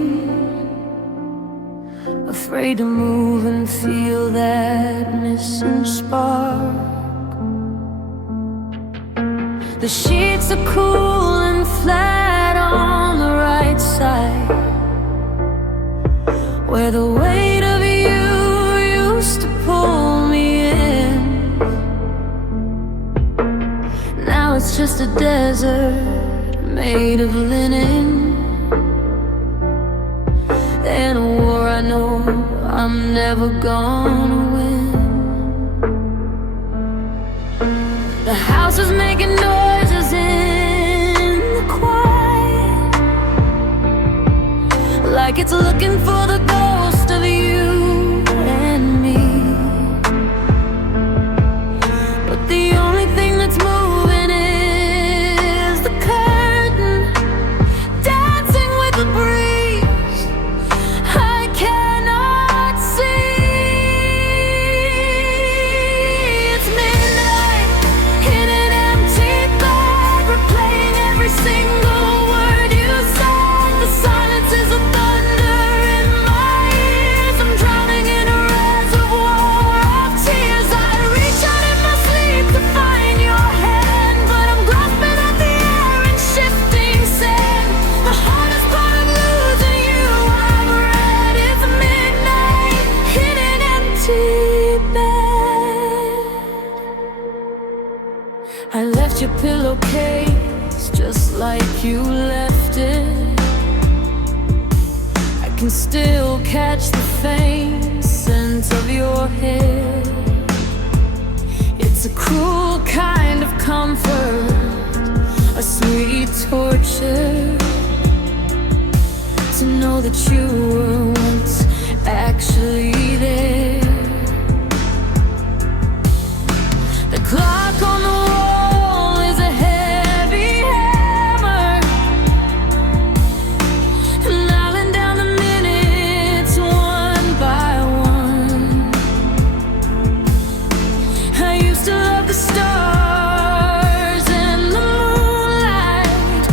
afraid to move and feel that missing spark. The sheets are cool and flat on the right side, where the weight of you used to pull me in. Now it's just a desert made of linen, and a war I know I'm never gonna win. The house is making noises in the quiet, like it's looking for the ghost of you and me. But the only thing that's moving is the curtain, dancing with the breeze. I cannot see. It's midnight in an empty bar, replaying every single like you left it. I can still catch the faint scent of your hair. It's a cruel kind of comfort, a sweet torture, to know that you were once actually there. The clock on the wall is a heavy hammer, nailing down the minutes one by one. I used to love the stars and the moonlight.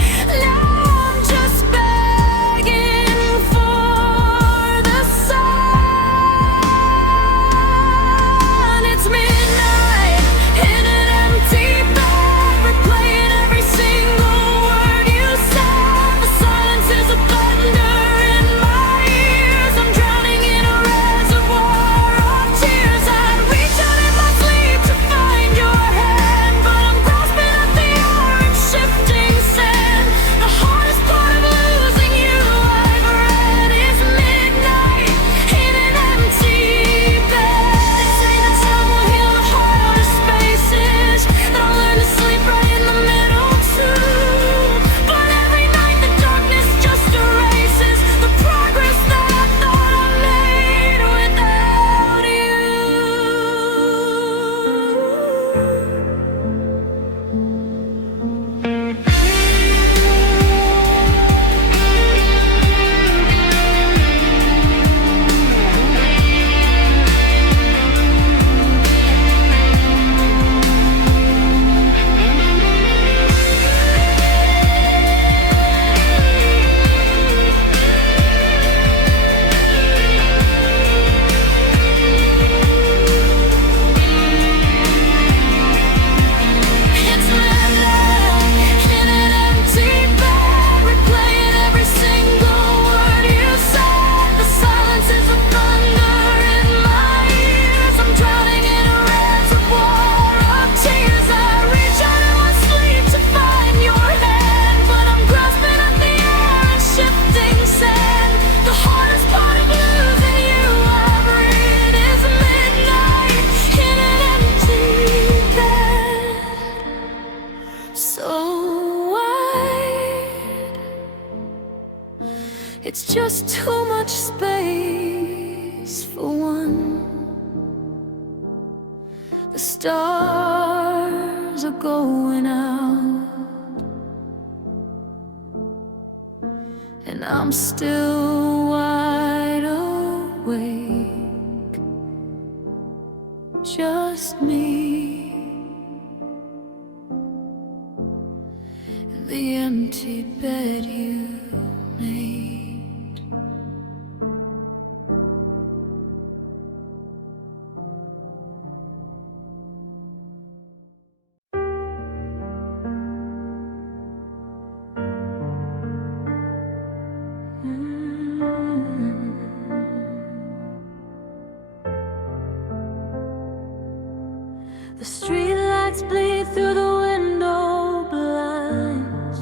Now I'm just begging for the sun. It's midnight in an empty bed, replaying every single word you said. The silence is a thunder in my ears. I'm drowning in a reservoir of tears. I'd reach out in my sleep to find your hand, but I'm grasping at the orange shifting sand. The hardest part of losing you, I've read, is midnight in an empty bed. They say that time will heal the harder spaces, that I'll learn to sleep right in the middle too. But every night the darkness just erases the progress that I thought I made without you. It's midnight in an empty bed, replaying every single word you said. The silence is a thunder in my ears. I'm drowning in a reservoir of tears. I reach out in my sleep to find your hand, but I'm grasping at the orange shifting sand. The hardest part of losing you, I've read, is midnight in an empty bed. So wide, it's just too much space for one. The stars are going out, and I'm still wide awake. Just me and the empty bed you made. The streetlights bleed through the window blinds,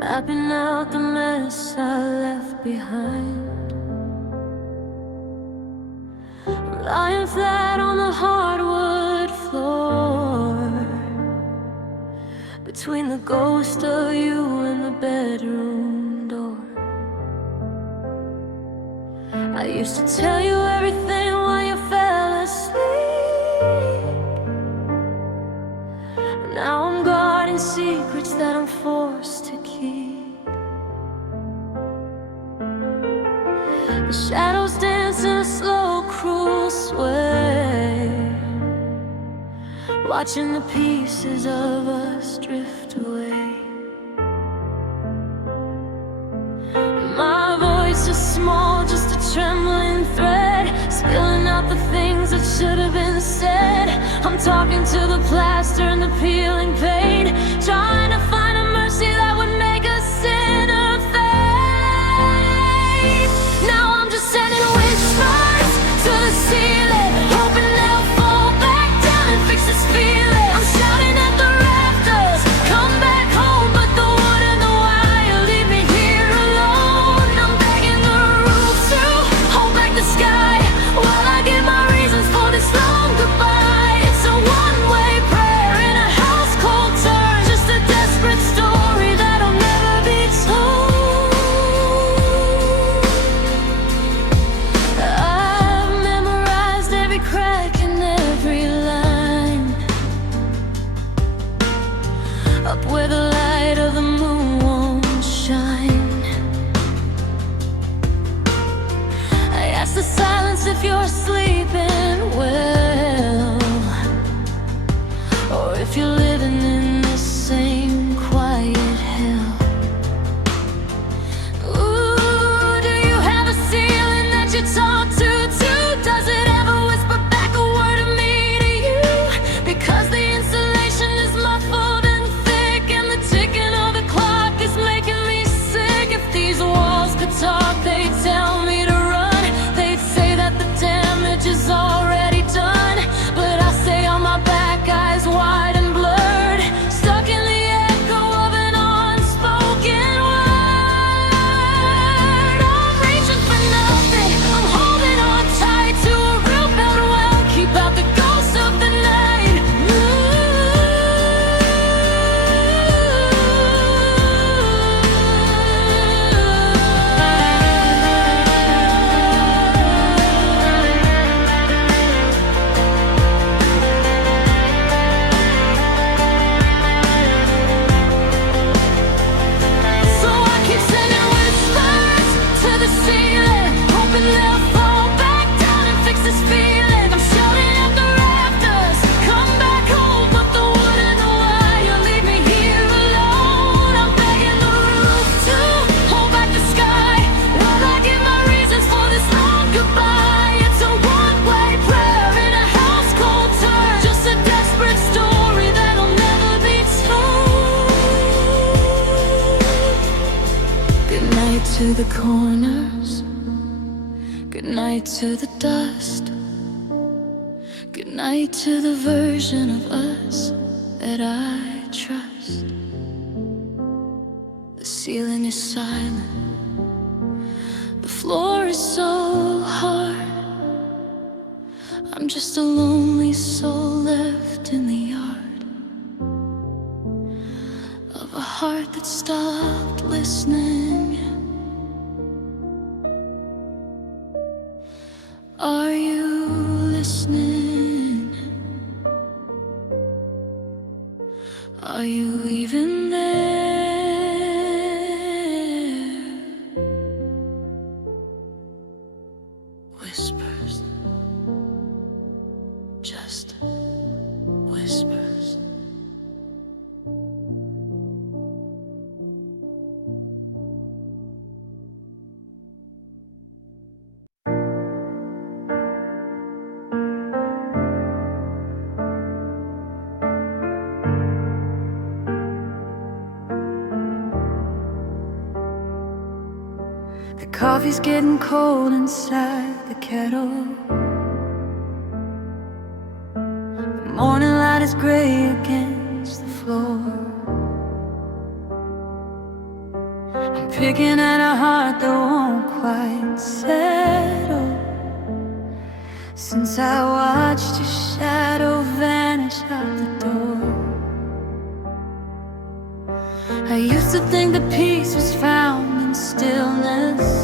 mapping out the mess I left behind. I'm lying flat on the hardwood floor, between the ghost of you and the bedroom door. I used to tell you everything while you fell asleep. Now I'm guarding secrets that I'm forced to keep. The shadows dance in a slow, cruel sway, watching the pieces of us drift away. My voice is small, just a trembling thread, spilling out the things that should have been said. I'm talking to the plaster and the peeling pain, trying to find a mercy that would make a sinner fade. Now I'm just sending whispers to the ceiling, hoping they'll fall back down and fix this feeling. I'm shouting at the rafters, where the light of the moon won't shine. I ask the silence if you're sleeping well, or if you're living in the same quiet hell. Ooh, do you have a ceiling that you talk to too? Does it ever whisper back a word of me to you? Because the insulation is muffled and thick, and the ticking of the clock is making me sick. If these walls could talk, they'd tell me to run. They'd say that the damage is already done, but I stay on my back, eyes wide and blurred, stuck in the echo of an unspoken word. I'm reaching for nothing, I'm holding on tight to a real better well. Keep out the ghosts of the night. So I keep sending whispers to the ceiling, hoping they'll fall back down and fix this feeling. I'm shouting at the rafters, come back home, but the wood and the wire leave me here alone. I'm begging the roof to hold back the sky while I give my reasons for this long goodbye. It's a one-way prayer in a house cold turn, just a desperate story that'll never be told. Good night to the corners, good night to the dust, good night to the version of us that I trust. The ceiling is silent, the floor is so hard. I'm just a lonely soul left in the yard of a heart that stopped listening. Are you listening? Are you even there? Whispers, just whispers. The coffee's getting cold inside the kettle. The morning light is gray against the floor. I'm picking at a heart that won't quite settle, since I watched your shadow vanish out the door. I used to think that peace was found in stillness.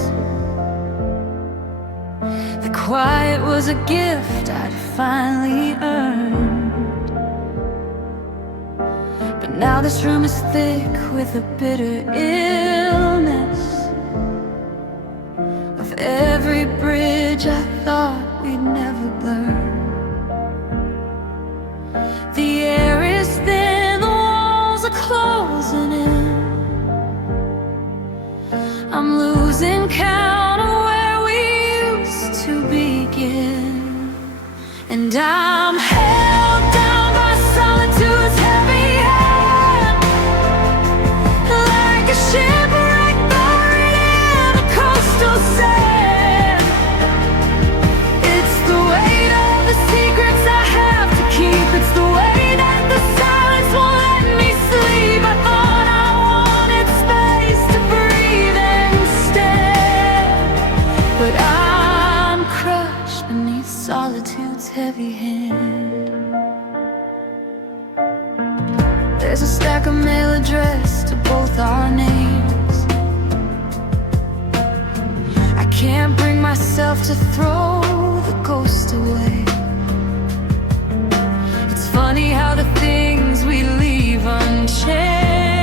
The quiet was a gift I'd finally earned. But now this room is thick with a bitter illness of every bridge I thought we'd never burn. The air is thin, the walls are closing in. I'm losing count of where we used to begin, and I'm held down by solitude's heavy hand, like a shipwreck buried in a coastal sand. It's the weight of the secrets I have to keep. It's the way that the silence won't let me sleep. I thought I wanted space to breathe instead, but I'm crushed beneath solitude's heavy hand. There's a stack of mail addressed to both our names. I can't bring myself to throw the ghost away. It's funny how the things we leave unchanged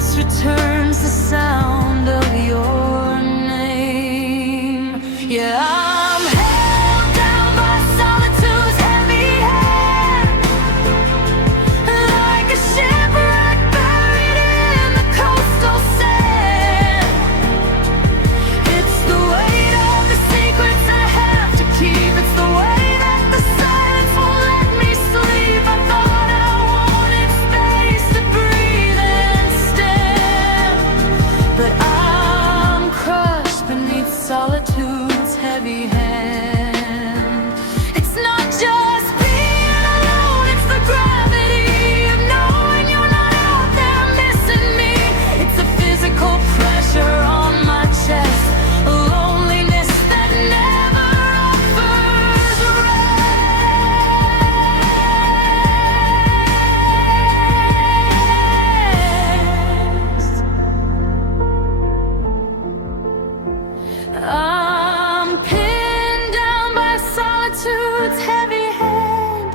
silence returns the sound of your name. Yeah, I'm held down by solitude's heavy hand, like a shipwreck buried in the coastal sand. It's the weight of the secrets I have to keep. It's the way that the silence won't let me sleep. I thought I wanted space to breathe and stand, but I'm crushed beneath solitude's heavy hand. It's not just being alone, it's the gravity of knowing you're not out there missing me. It's a physical pressure on my chest, a loneliness that never offers rest. I'm pinned down by solitude's heavy hand,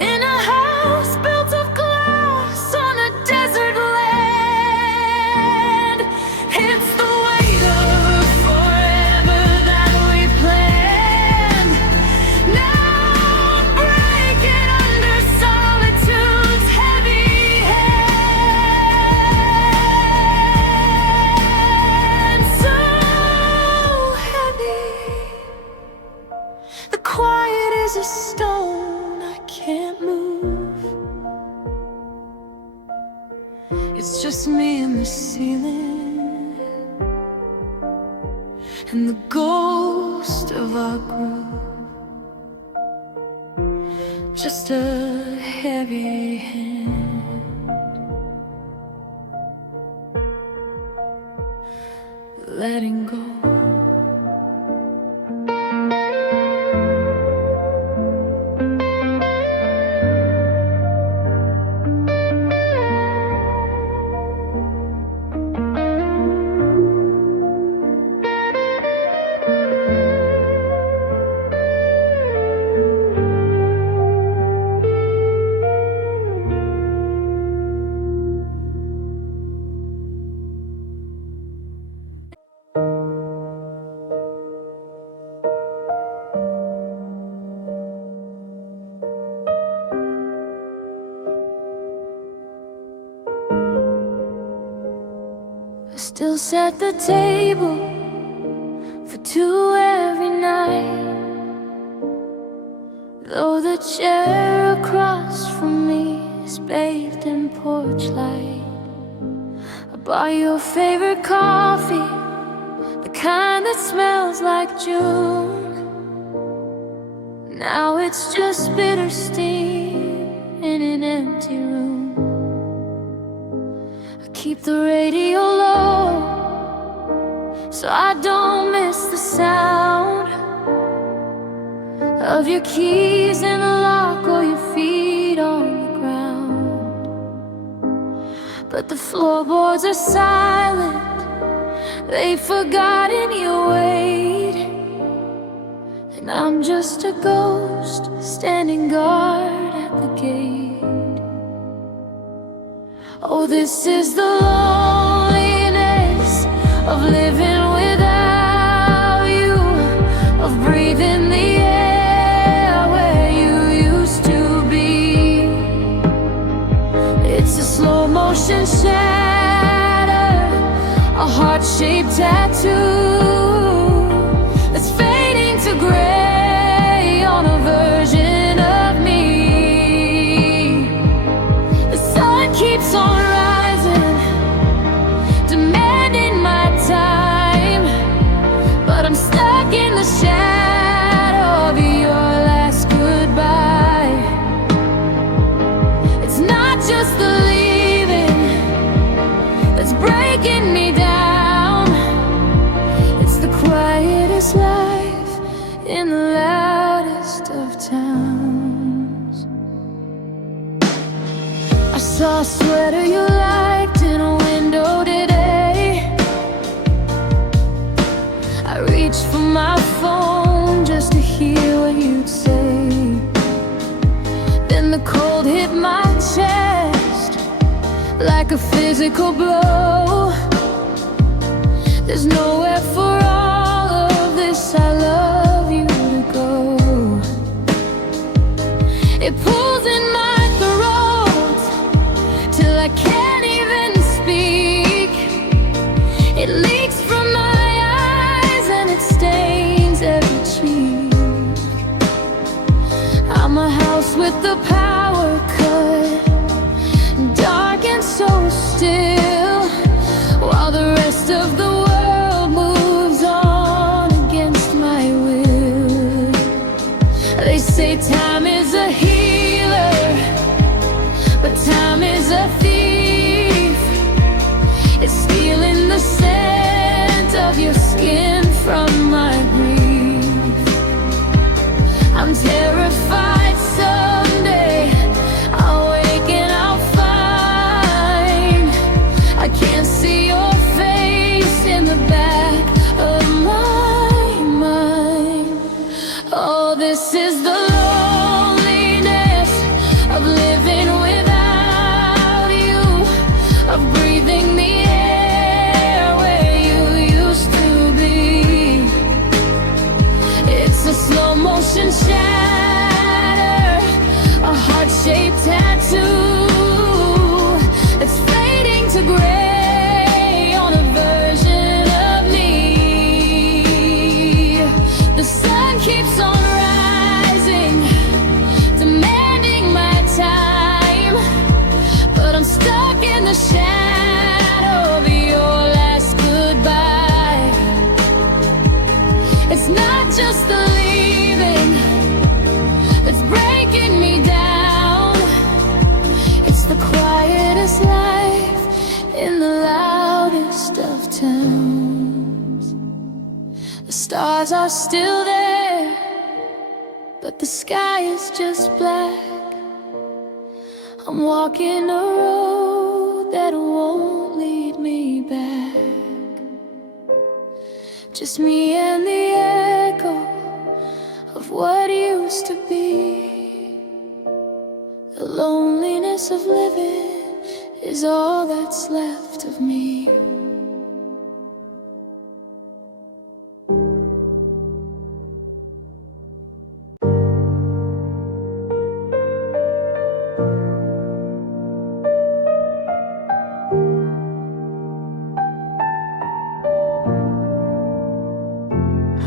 in a house built of glass on a desert land. It's the weight of forever that we planned. Now I'm breaking under solitude's heavy hand. So heavy, the quiet is a stone I can't move. It's just me and the ceiling, and the ghost of our groove. Just a heavy hand, letting go. I still set the table for two every night, though the chair across from me is bathed in porch light. I buy your favorite coffee, the kind that smells like June. Now it's just bitter steam in an empty room. Keep the radio low so I don't miss the sound of your keys in the lock or your feet on the ground. But the floorboards are silent, they've forgotten your weight, and I'm just a ghost standing guard at the gate. Oh, this is the loneliness of living without you, of breathing the air where you used to be. It's a slow motion shatter, a heart-shaped tattoo that's fading to gray on a version of me. The sun keeps on rising, demanding my time, but I'm stuck in the shadow of your last goodbye. It's not just the leaving that's breaking me down, it's the quietest life in the loudest of towns. I saw a sweater you liked in a window today. I reached for my phone just to hear what you'd say. Then the cold hit my chest like like a physical blow. There's nowhere for all of this I love you to go. It pulls in my throat till I can't even speak. It leaks from my eyes and it stains every cheek. I'm a house with the power cut, dark and so still, while the rest of the world moves on against my will. They say time is a healer, but time is a thief. It's stealing the scent of your skin from my grief. I'm terrified someday I'll wake and I'll find I can't see your face in the back of my mind. Oh, this is the loneliness of living without you, of breathing the air where you used to be. It's a slow motion shatter, a heart-shaped tattoo that's fading to gray on a version of me. The sun keeps on rising, demanding my time, but I'm stuck in the shadow of your last goodbye. It's not just the leaving that's breaking me down, it's the quietest life in the loudest of towns. The stars are still there, but the sky is just black. I'm walking a road that won't lead me back. Just me and the echo of what used to be. The loneliness of living is all that's left of me.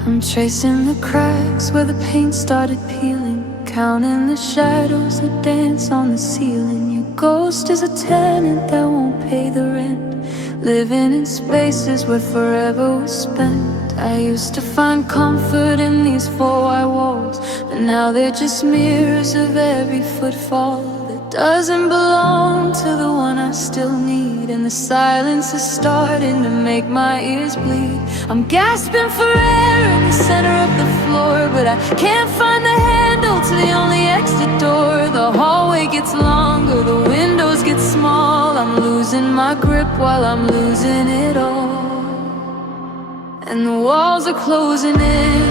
I'm tracing the cracks where the paint started peeling, counting the shadows that dance on the ceiling. Your ghost is a tenant that won't pay the rent, living in spaces where forever was spent. I used to find comfort in these four-wide walls, but now they're just mirrors of every footfall that doesn't belong to the one I still need. And the silence is starting to make my ears bleed. I'm gasping for air in the center of the floor, but I can't find the handle to the only exit door. The hallway gets longer, the windows get small. I'm losing my grip while I'm losing it all, and the walls are closing in,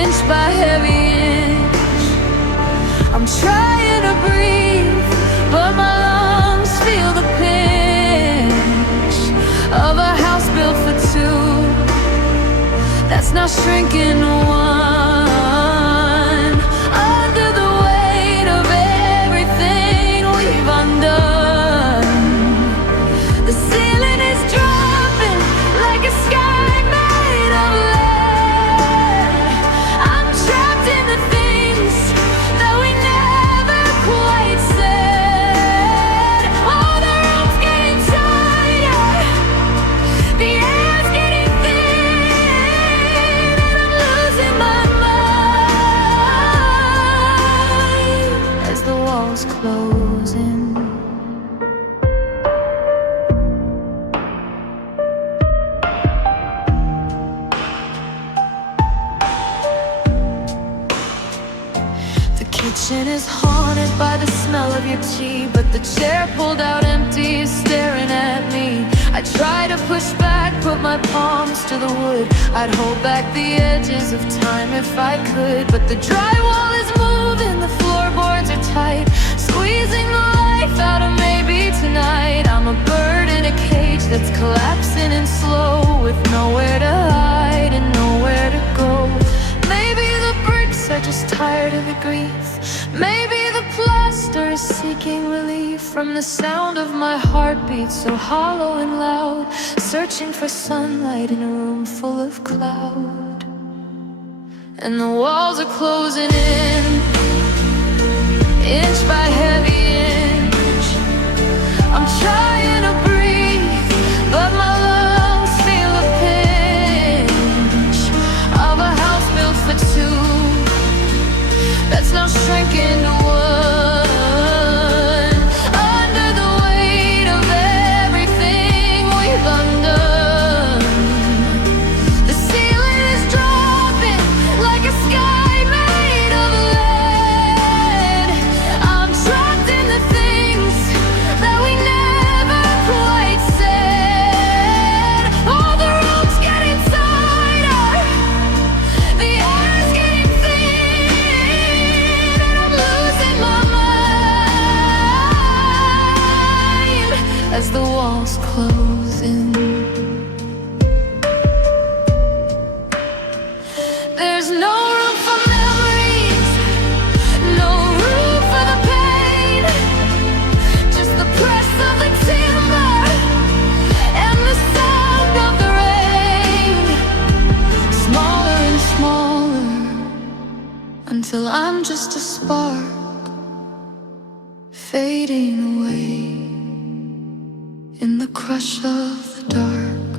inch by heavy inch. I'm trying to breathe, but my lungs feel the pinch of a house built for two that's now shrinking to one, under the weight of everything we've undone. The ceiling is dropping like a sky made of lead. I'm trapped in the things that we never quite said. Oh, the room's getting tighter, the air's getting thin, and I'm losing my mind as the walls close in. The kitchen is haunted by the smell of your tea, but the chair pulled out empty is staring at me. I try to push back, put my palms to the wood. I'd hold back the edges of time if I could, but the drywall is moving, the floorboards are tight, squeezing the life out of maybe slow, with nowhere to hide and nowhere to go. Maybe the bricks are just tired of the grief. Maybe the plaster is seeking relief from the sound of my heartbeat, so hollow and loud, searching for sunlight in a room full of cloud. And the walls are closing in, inch by heavy inch. I'm trying to breathe, but my lungs feel a pinch of a house built for two that's now shrinking to one, under the weight of everything we've undone. The ceiling is dropping like a sky made of lead. I'm trapped in the things that we never quite said. Oh, the room's getting tighter, the air's getting thin, and I'm losing my mind as the walls close in. There's no room for memories, no room for the pain, just the press of the timber and the sound of the rain, smaller and smaller, until I'm just a spark fading away in the crush of the dark.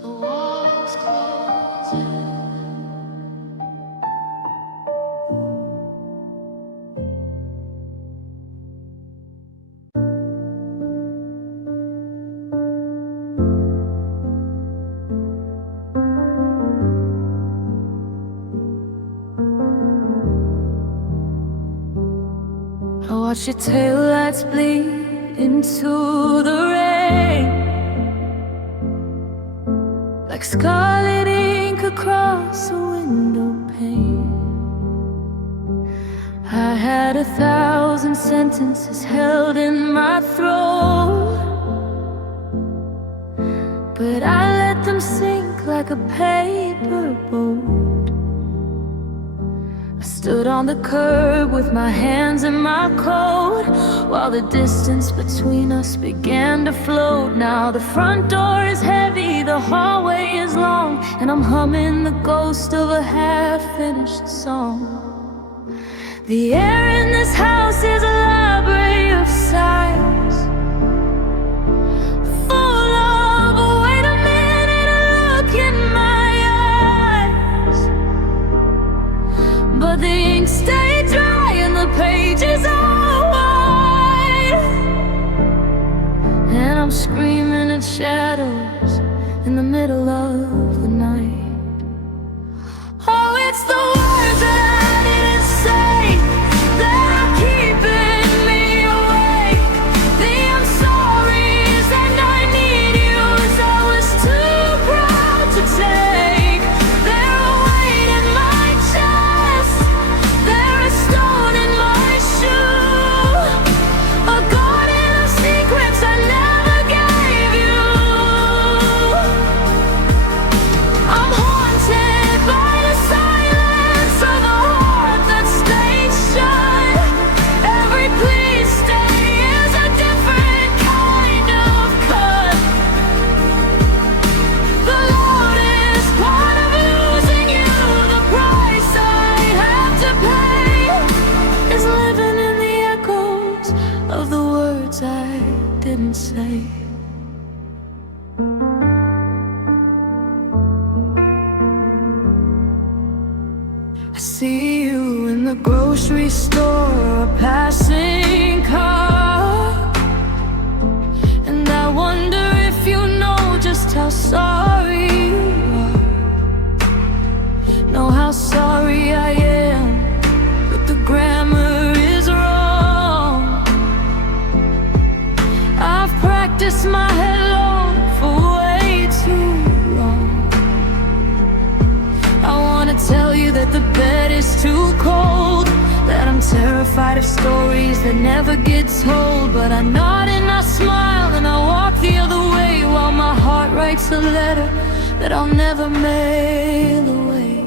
The walls close in. I watch your taillights bleed into the rain, like scarlet ink across a window pane. I had 1,000 sentences held in my throat, but I let them sink like a paper boat. I stood on the curb with my hands in my coat, while the distance between us began to float. Now the front door is heavy, the hallway is long, and I'm humming the ghost of a half-finished song. The air in this house is a library of sighs, full of a wait a minute, a look in my eyes. But the ink stayed dry and the pages are wide, and I'm screaming at shadows in the middle of the night. Oh, it's the words that I didn't say that are keeping me awake. The I'm sorry's and I need you's I was too proud to take. They're a weight in my chest, they're a stone in my shoe, a garden of secrets I never gave you. I'm haunted by the silence of a heart that stayed shut. Every please stay is a different kind of cut. The loudest part of losing you, the price I have to pay, is living in the echoes of the words I didn't say. I see you in the grocery store, a passing car, and I wonder if you know just how sorry you are. Know how sorry I am that the grammar is wrong. I've practiced my hello for way too long. I wanna tell you that the bed is too cold, that I'm terrified stories that never get told. But I nod and I smile and I walk the other way, while my heart writes a letter that I'll never mail away.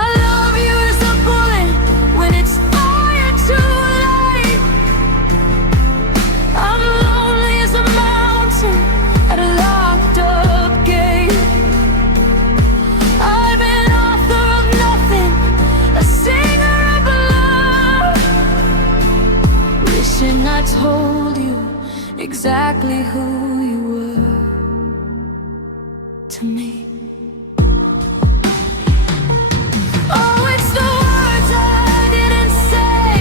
I love you as a bullet when it's fire too light. I'm lonely as a mountain at a locked up gate. I've been author of nothing, a singer of love, wishing I told you exactly who you were to me. Oh, it's the words I didn't say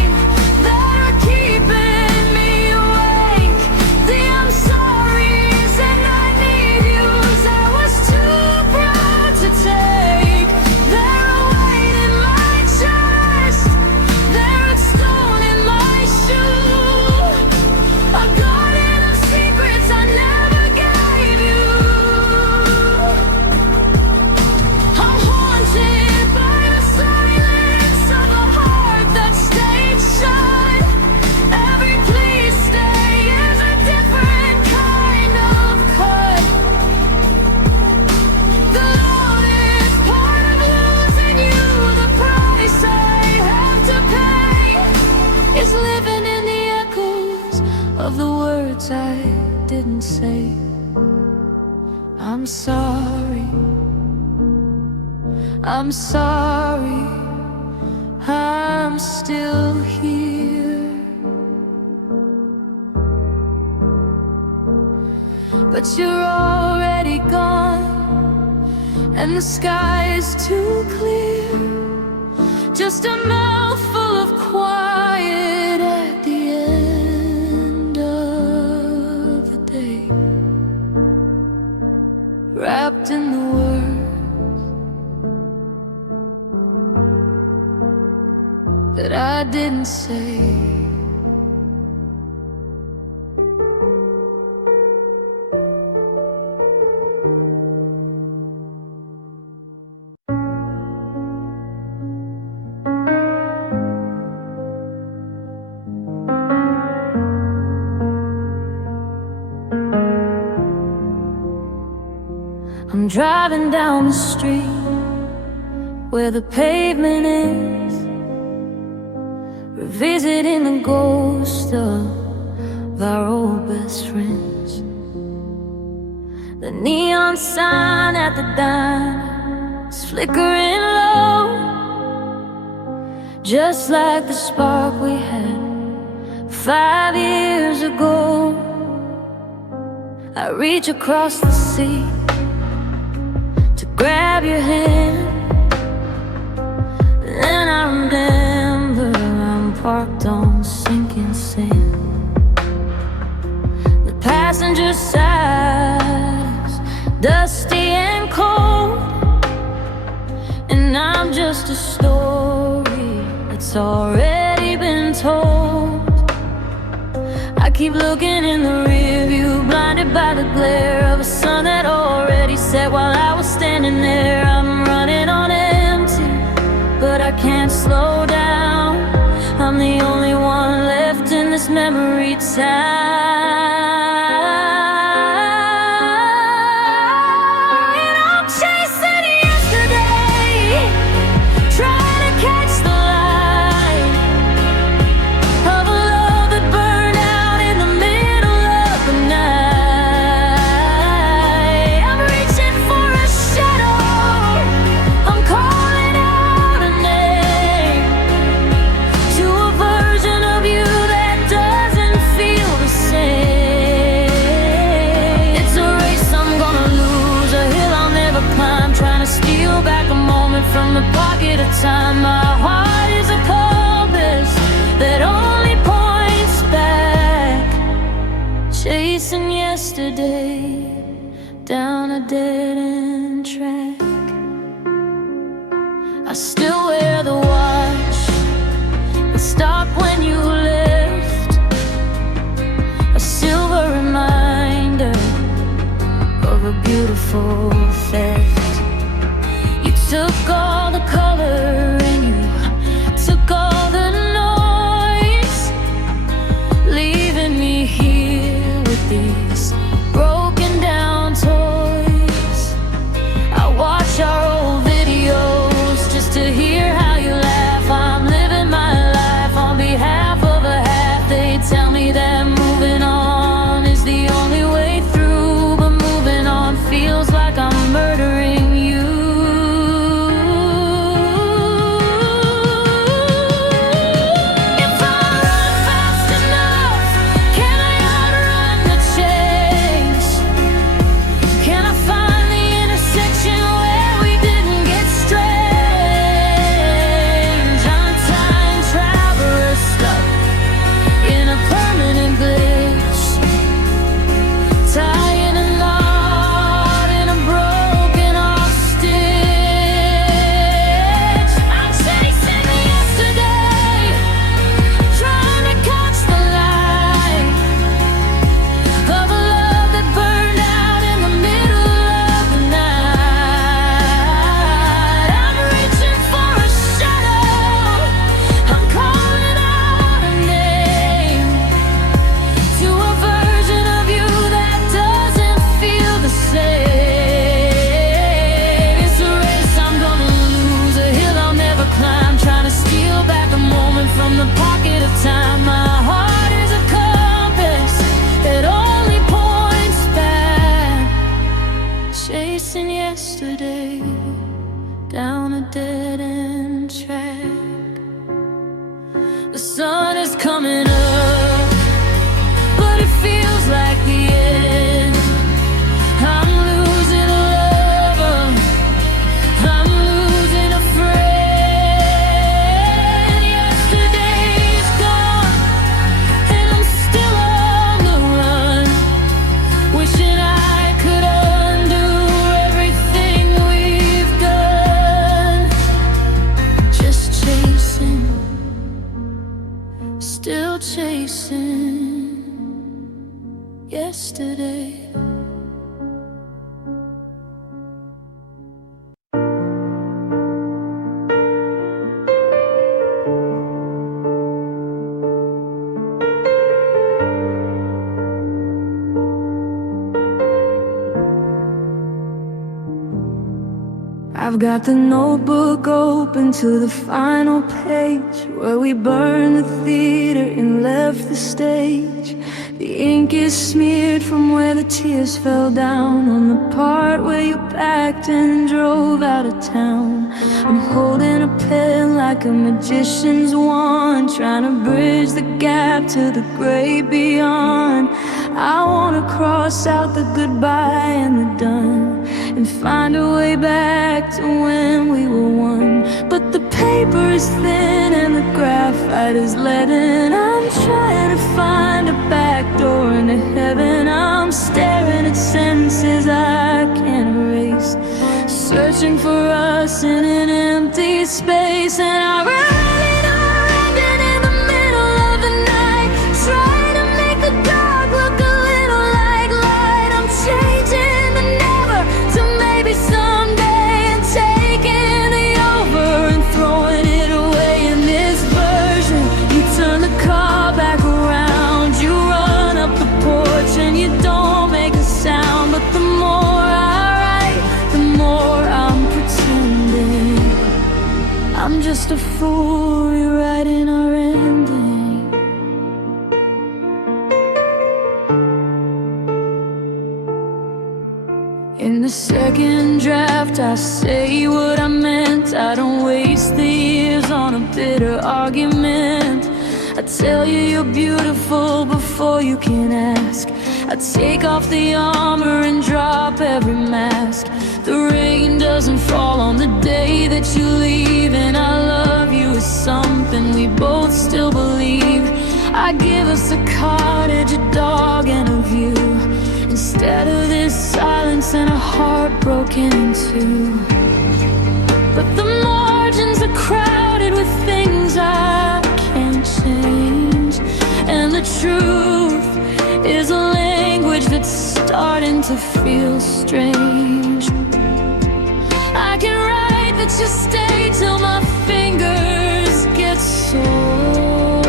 that are keeping me awake. The I'm sorry's and I need you's I was too proud to take. They're a weight in my chest, they're a stone in my shoe, a garden of secrets I never gave you. I'm haunted by the silence of a heart that stayed shut. Every please stay is a different kind of cut. The loudest part of losing you, the price I have to pay, is living in the echoes of the words I didn't say. I'm sorry, I'm sorry, I'm still here. But you're already gone, and the sky is too clear. Just a mouthful of quiet at the end of the day, wrapped in the words that I didn't say. I'm driving down the street where the pavement is, revisiting the ghost of our old best friends. The neon sign at the diner is flickering low, just like the spark we had 5 years ago. I reach across the sea to grab your hand, then I remember I'm parked on sinking sand. The passenger side is dusty and cold, and I'm just a story that's already been told. I keep looking in the rearview, blinded by the glare of a sun that already set while I was standing there. I'm running on empty, but I can't slow down. I'm the only one left in this memory town. And I'm chasing yesterday, trying to catch the light of a love that burned out in the middle of the night. I'm reaching for a shadow, I'm calling out a name to a version of you that doesn't feel the same. It's a race I'm gonna lose, a hill I'll never climb, trying to steal back a moment from the pocket of time. My heart is a compass that only points back, chasing yesterday down a dead-end track. I still wear the watch that stopped when you left, a silver reminder of a beautiful theft. You took all the color and you took all the The sun is coming up, but it feels like the end. I'm losing a lover, I'm losing a friend. Yesterday's gone, and I'm still on the run, wishing I could undo everything we've done. Just chasing, still chasing yesterday. I've got the notebook open to the final page, where we burned the theater and left the stage. The ink is smeared from where the tears fell down on the part where you packed and drove out of town. I'm holding a pen like a magician's wand, trying to bridge the gap to the great beyond. I wanna cross out the goodbye and the done, and find a way back to when we were one. But the paper is thin and the graphite is leaden. I'm trying to find a back door into heaven. I'm staring at sentences I can't erase, searching for us in an empty space. And I write our ending in the middle of the night, trying to make the dark look a little like light. I'm changing the never to maybe someday, and taking the over and throwing it away. In this version, you turn the car back around, you run up the porch and you don't make a sound. But the more I write, the more I'm pretending I'm just a fool rewriting our ending. In the second draft, I say what I meant. I don't waste the years on a bitter argument. I tell you you're beautiful before you can ask. I take off the armor and drop every mask. The rain doesn't fall on the day that you leave, and I love you is something we both still believe. I give us a cottage, a dog, and a view, instead of this silence and a heart broken in two. But the margins are crowded with things I can't change, and the truth is a language that's starting to feel strange. I can write that you stay till my fingers get sore,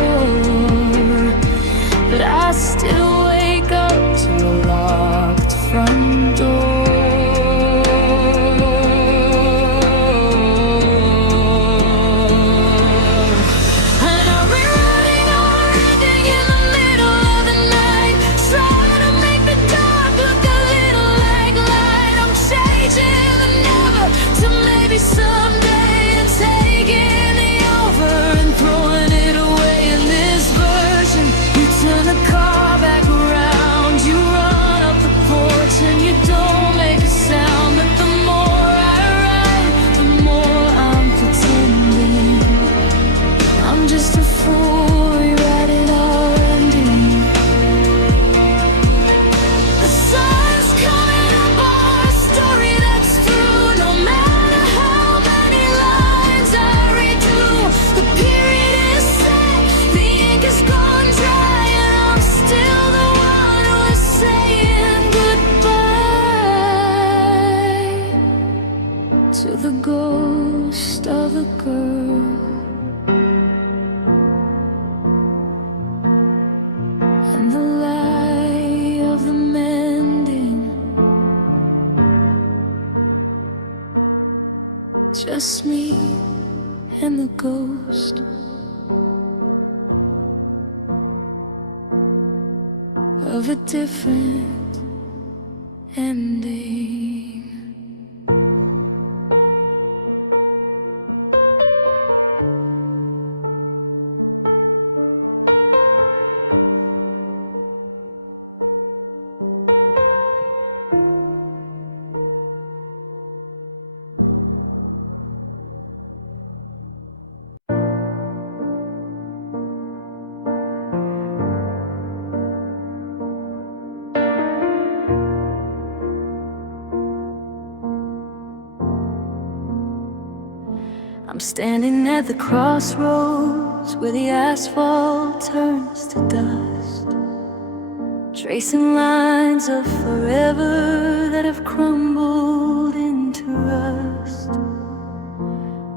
but I still wake up to a locked front door. And I'm rewriting our ending in the middle of the night, trying to make the dark look a little like light. I'm changing the never to maybe someday, and taking the over and throwing it away. In this version, you turn the car back around, you run up the porch and you don't make a sound. But the more I write, the more I'm pretending I'm just a fool rewriting our ending. The sun's coming up on a story that's true, no matter how many lines I read through. The period is set, the ink is gone dry, and I'm still the one who is saying goodbye to the ghost of a girl and the lie of the mending. Just me and the ghost of a different ending. I'm standing at the crossroads where the asphalt turns to dust, tracing lines of forever that have crumbled into rust.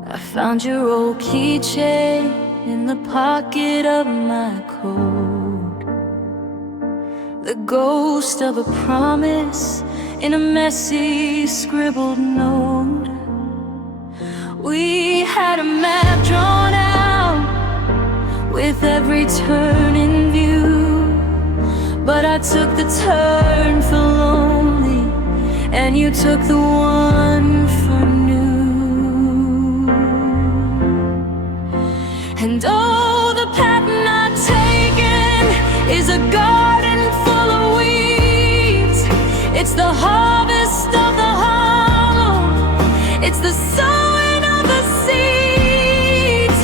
I found your old keychain in the pocket of my coat, the ghost of a promise in a messy scribbled note. We had a map drawn out with every turn in view, but I took the turn for lonely and you took the one for new. And oh, the pattern I've taken is a garden full of weeds. It's the harvest of the hollow, it's the sowing of the seeds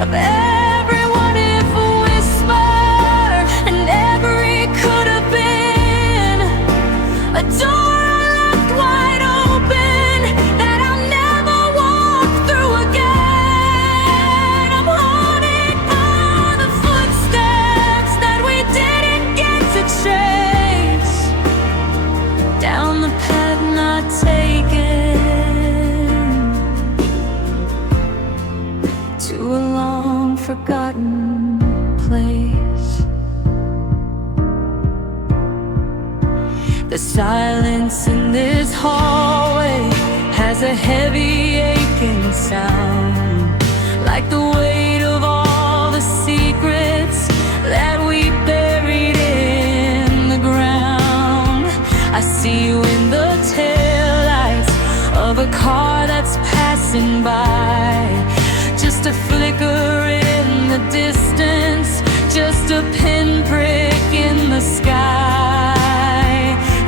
of every what if whisper and every could have been. A door I left wide open that I'll never walk through again. I'm haunted by the footsteps that we didn't get to chase, down the path not taken, to a long forgotten place. The silence in this hallway has a heavy aching sound, like the weight of all the secrets that we buried in the ground. I see you in the taillights of a car that's passing by, just a flicker in the distance, just a pinprick in the sky.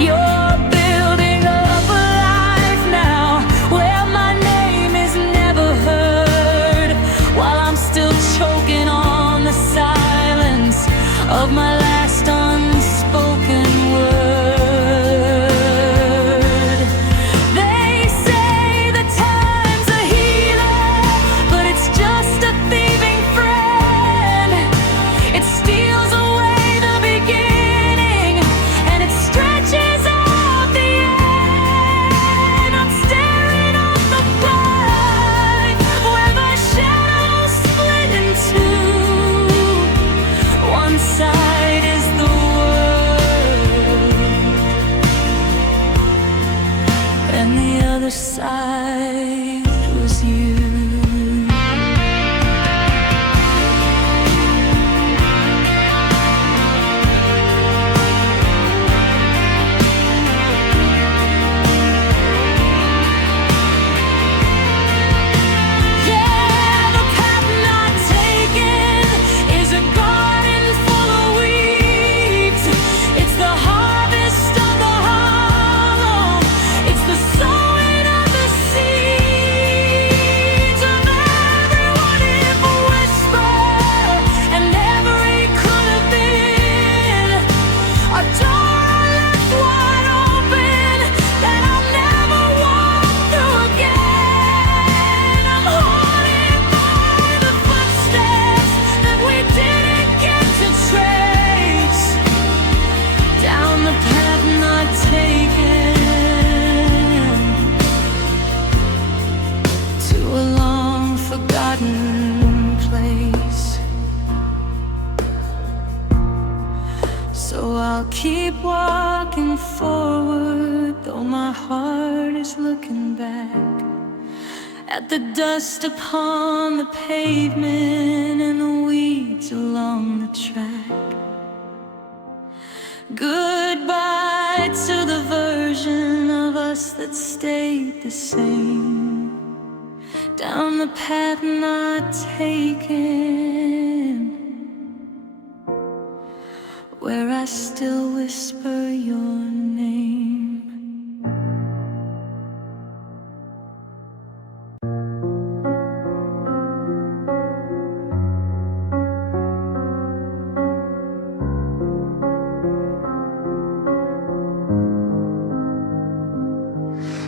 You're building up a life now where my name is never heard, while I'm still choking on the silence of my last unspoken word. They say the time's a healer, but it's just a thieving friend. It steals away the beginning and it stretches out the end. I'm staring off the blind where the shadows split in two. One side is the world and the other side was you. Yeah, the path not taken is a garden full of weeds. It's the harvest of the hollow, it's the sowing of the seeds of every what if whisper and every could have been. A door I left wide open that I'll never walk through again. I'm haunted by the footsteps that we didn't get to trace, down the path not taken, to a long forgotten place. So I'll keep walking forward, though my heart is looking back at the dust upon the pavement and the weeds along the track. Goodbye to the version of us that stayed the same, down the path not taken, where I still whisper your name.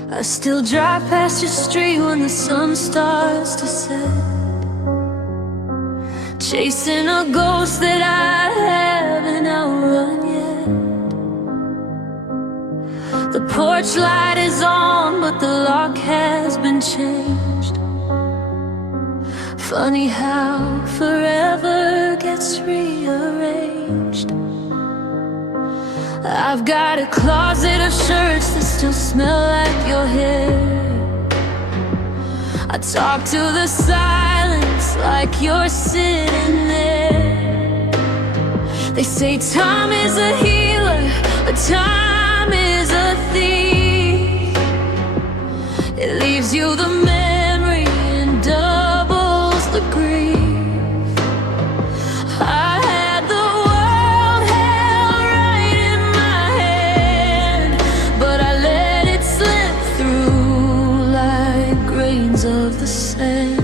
I still drive past your street when the sun starts to set, chasing a ghost that I haven't outrun yet. The porch light is on, but the lock has been changed. Funny how forever gets rearranged. I've got a closet of shirts that still smell like your hair. I talk to the silence like you're sitting there. They say time is a healer, but time is a thief. It leaves you the memory and doubles the grief. I had the world held right in my hand, but I let it slip through like grains of the sand.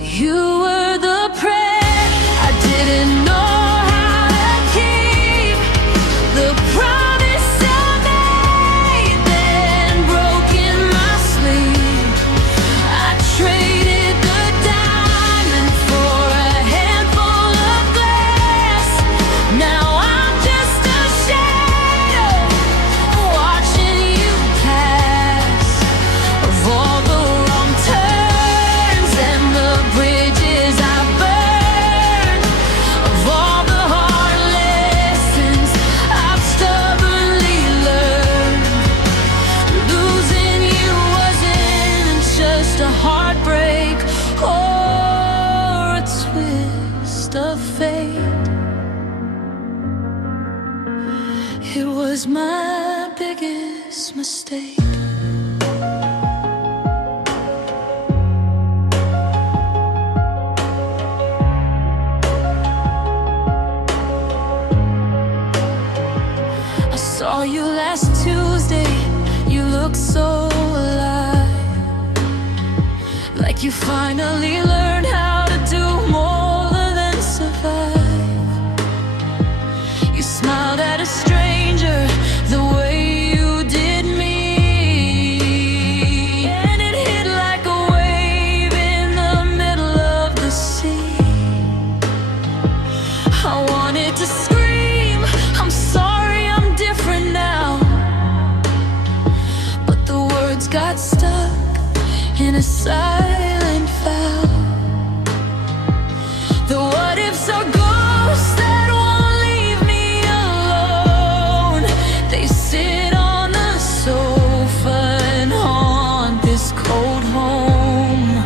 You were the prayer I didn't know how to keep, the promise I made, then broke in my sleep. I traded the diamond for a handful of glass. Now I'm just a shadow watching you pass, of all the wrong turns and the bridges I burned, of all the hard lessons I've stubbornly learned. Losing you wasn't just a heartbreak or a twist of fate. It was my biggest mistake. I saw you last Tuesday, you looked so alive, like you finally learned how to do more than survive. You smiled at a stranger the way you did me, and it hit like a wave in the middle of the sea. I wanted to scream, I'm sorry, I'm different now, but the words got stuck in a silent vow. The what ifs are ghosts that won't leave me alone. They sit on the sofa and haunt this cold home.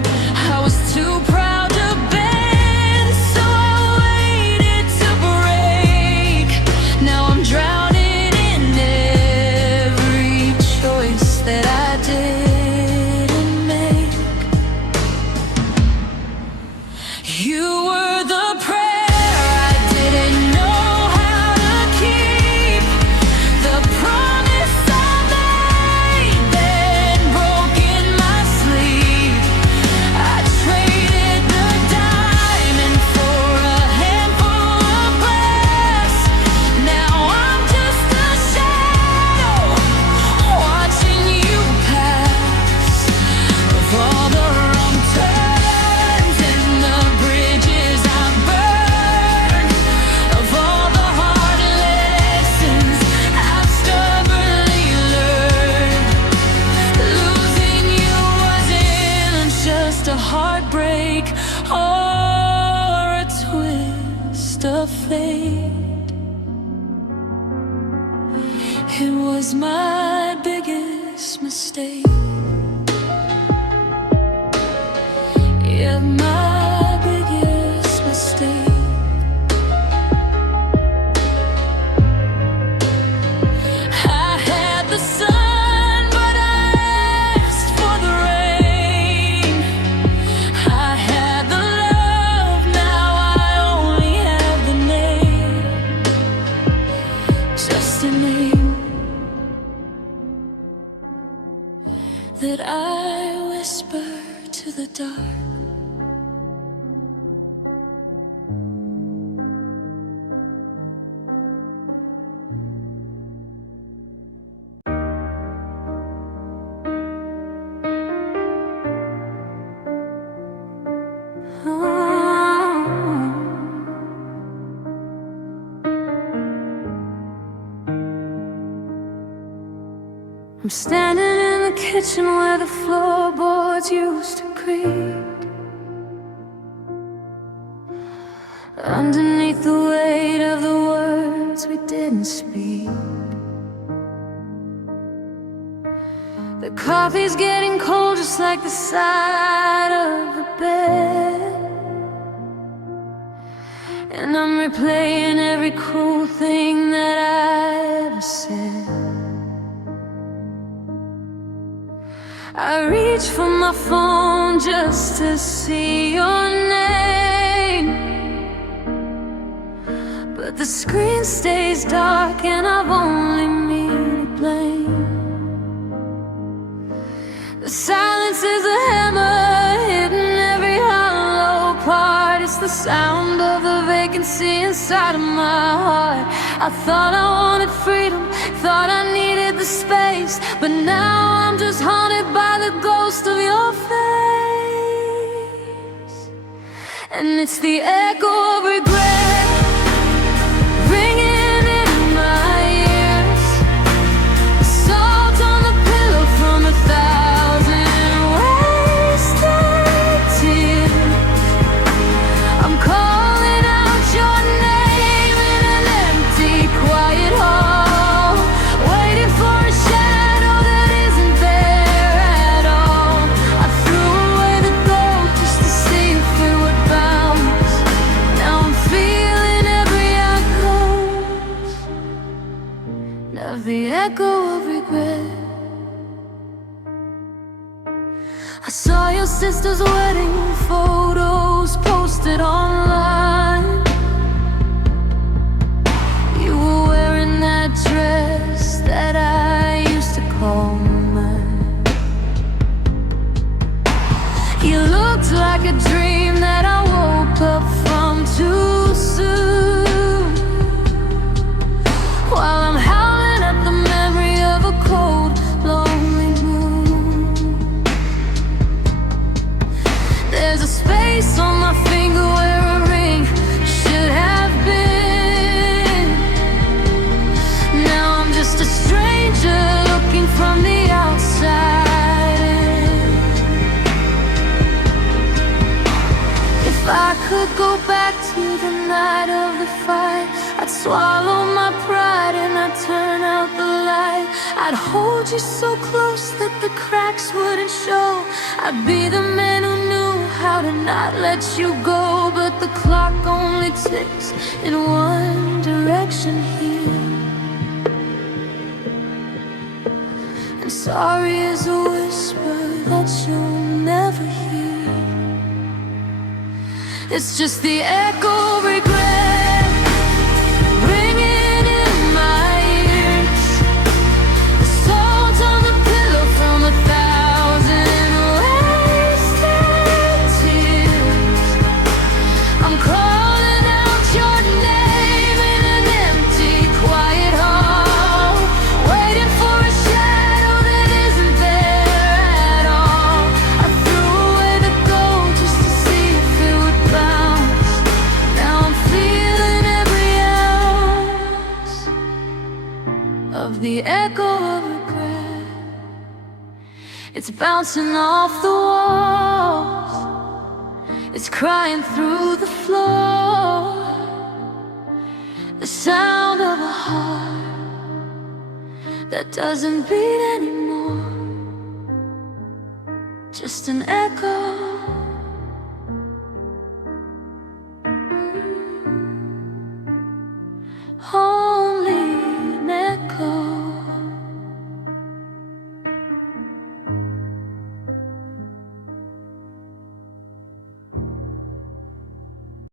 I was too proud to bend, so I waited to break. Now I'm drowning in every choice that I didn't make. You were the prayer I didn't know how to keep, the promise I made, then broke in my sleep. I traded the diamond for a handful of glass. Now I'm just a shadow watching you pass, of all the wrong turns and the bridges I burned, of all the hard lessons I've stubbornly learned. Losing you wasn't just a heartbreak or a twist of fate. It was my biggest mistake. Yeah, my biggest mistake. I had the sun, but I asked for the rain. I had the love, now I only have the name. Just a name that I whisper to the dark. I'm standing in the kitchen where the floorboards used to creak, underneath the weight of the words we didn't speak. The coffee's getting cold just like the side of the bed, and I'm replaying every cruel thing that I ever said. I reach for my phone just to see your name, but the screen stays dark and I've only me to blame. The silence is a hammer hitting every hollow part. It's the sound of the vacancy inside of my heart. I thought I wanted freedom, thought I needed the space, but now I'm just haunted by the ghost of your face. And it's the echo of regret ringing in my ears, the salt on the pillow from 1,000 wasted tears. I'm calling out your name in an empty, quiet hall, waiting for a shadow that isn't there at all. I threw away the gold just to see if it would bounce. Now I'm feeling every echo of the echo of regret. I saw your sister's wedding photos posted online. You were wearing that dress that I used to call mine. You looked like a dream that I woke up from too soon, while I'm howling at the memory of a cold, lonely moon. There's a space on my finger where a ring should have been. Now I'm just a stranger looking from the outside in. If I could go back to the night of the fight, I'd swallow my pride and I'd turn out the light. I'd hold you so close that the cracks wouldn't show. I'd be the man who knew how to not let you go. But the clock only ticks in one direction here, and sorry is a whisper that you'll never hear. It's just the echo of regret ringing in my ears, the salt on the pillow from 1,000 wasted tears. I'm calling out your name in an empty, quiet hall, waiting for a shadow that isn't there at all. I threw away the gold just to see if it would bounce. Now I'm feeling every ounce of the echo of regret. It's bouncing off the walls, it's crying through the floor, the sound of a heart that doesn't beat anymore, just an echo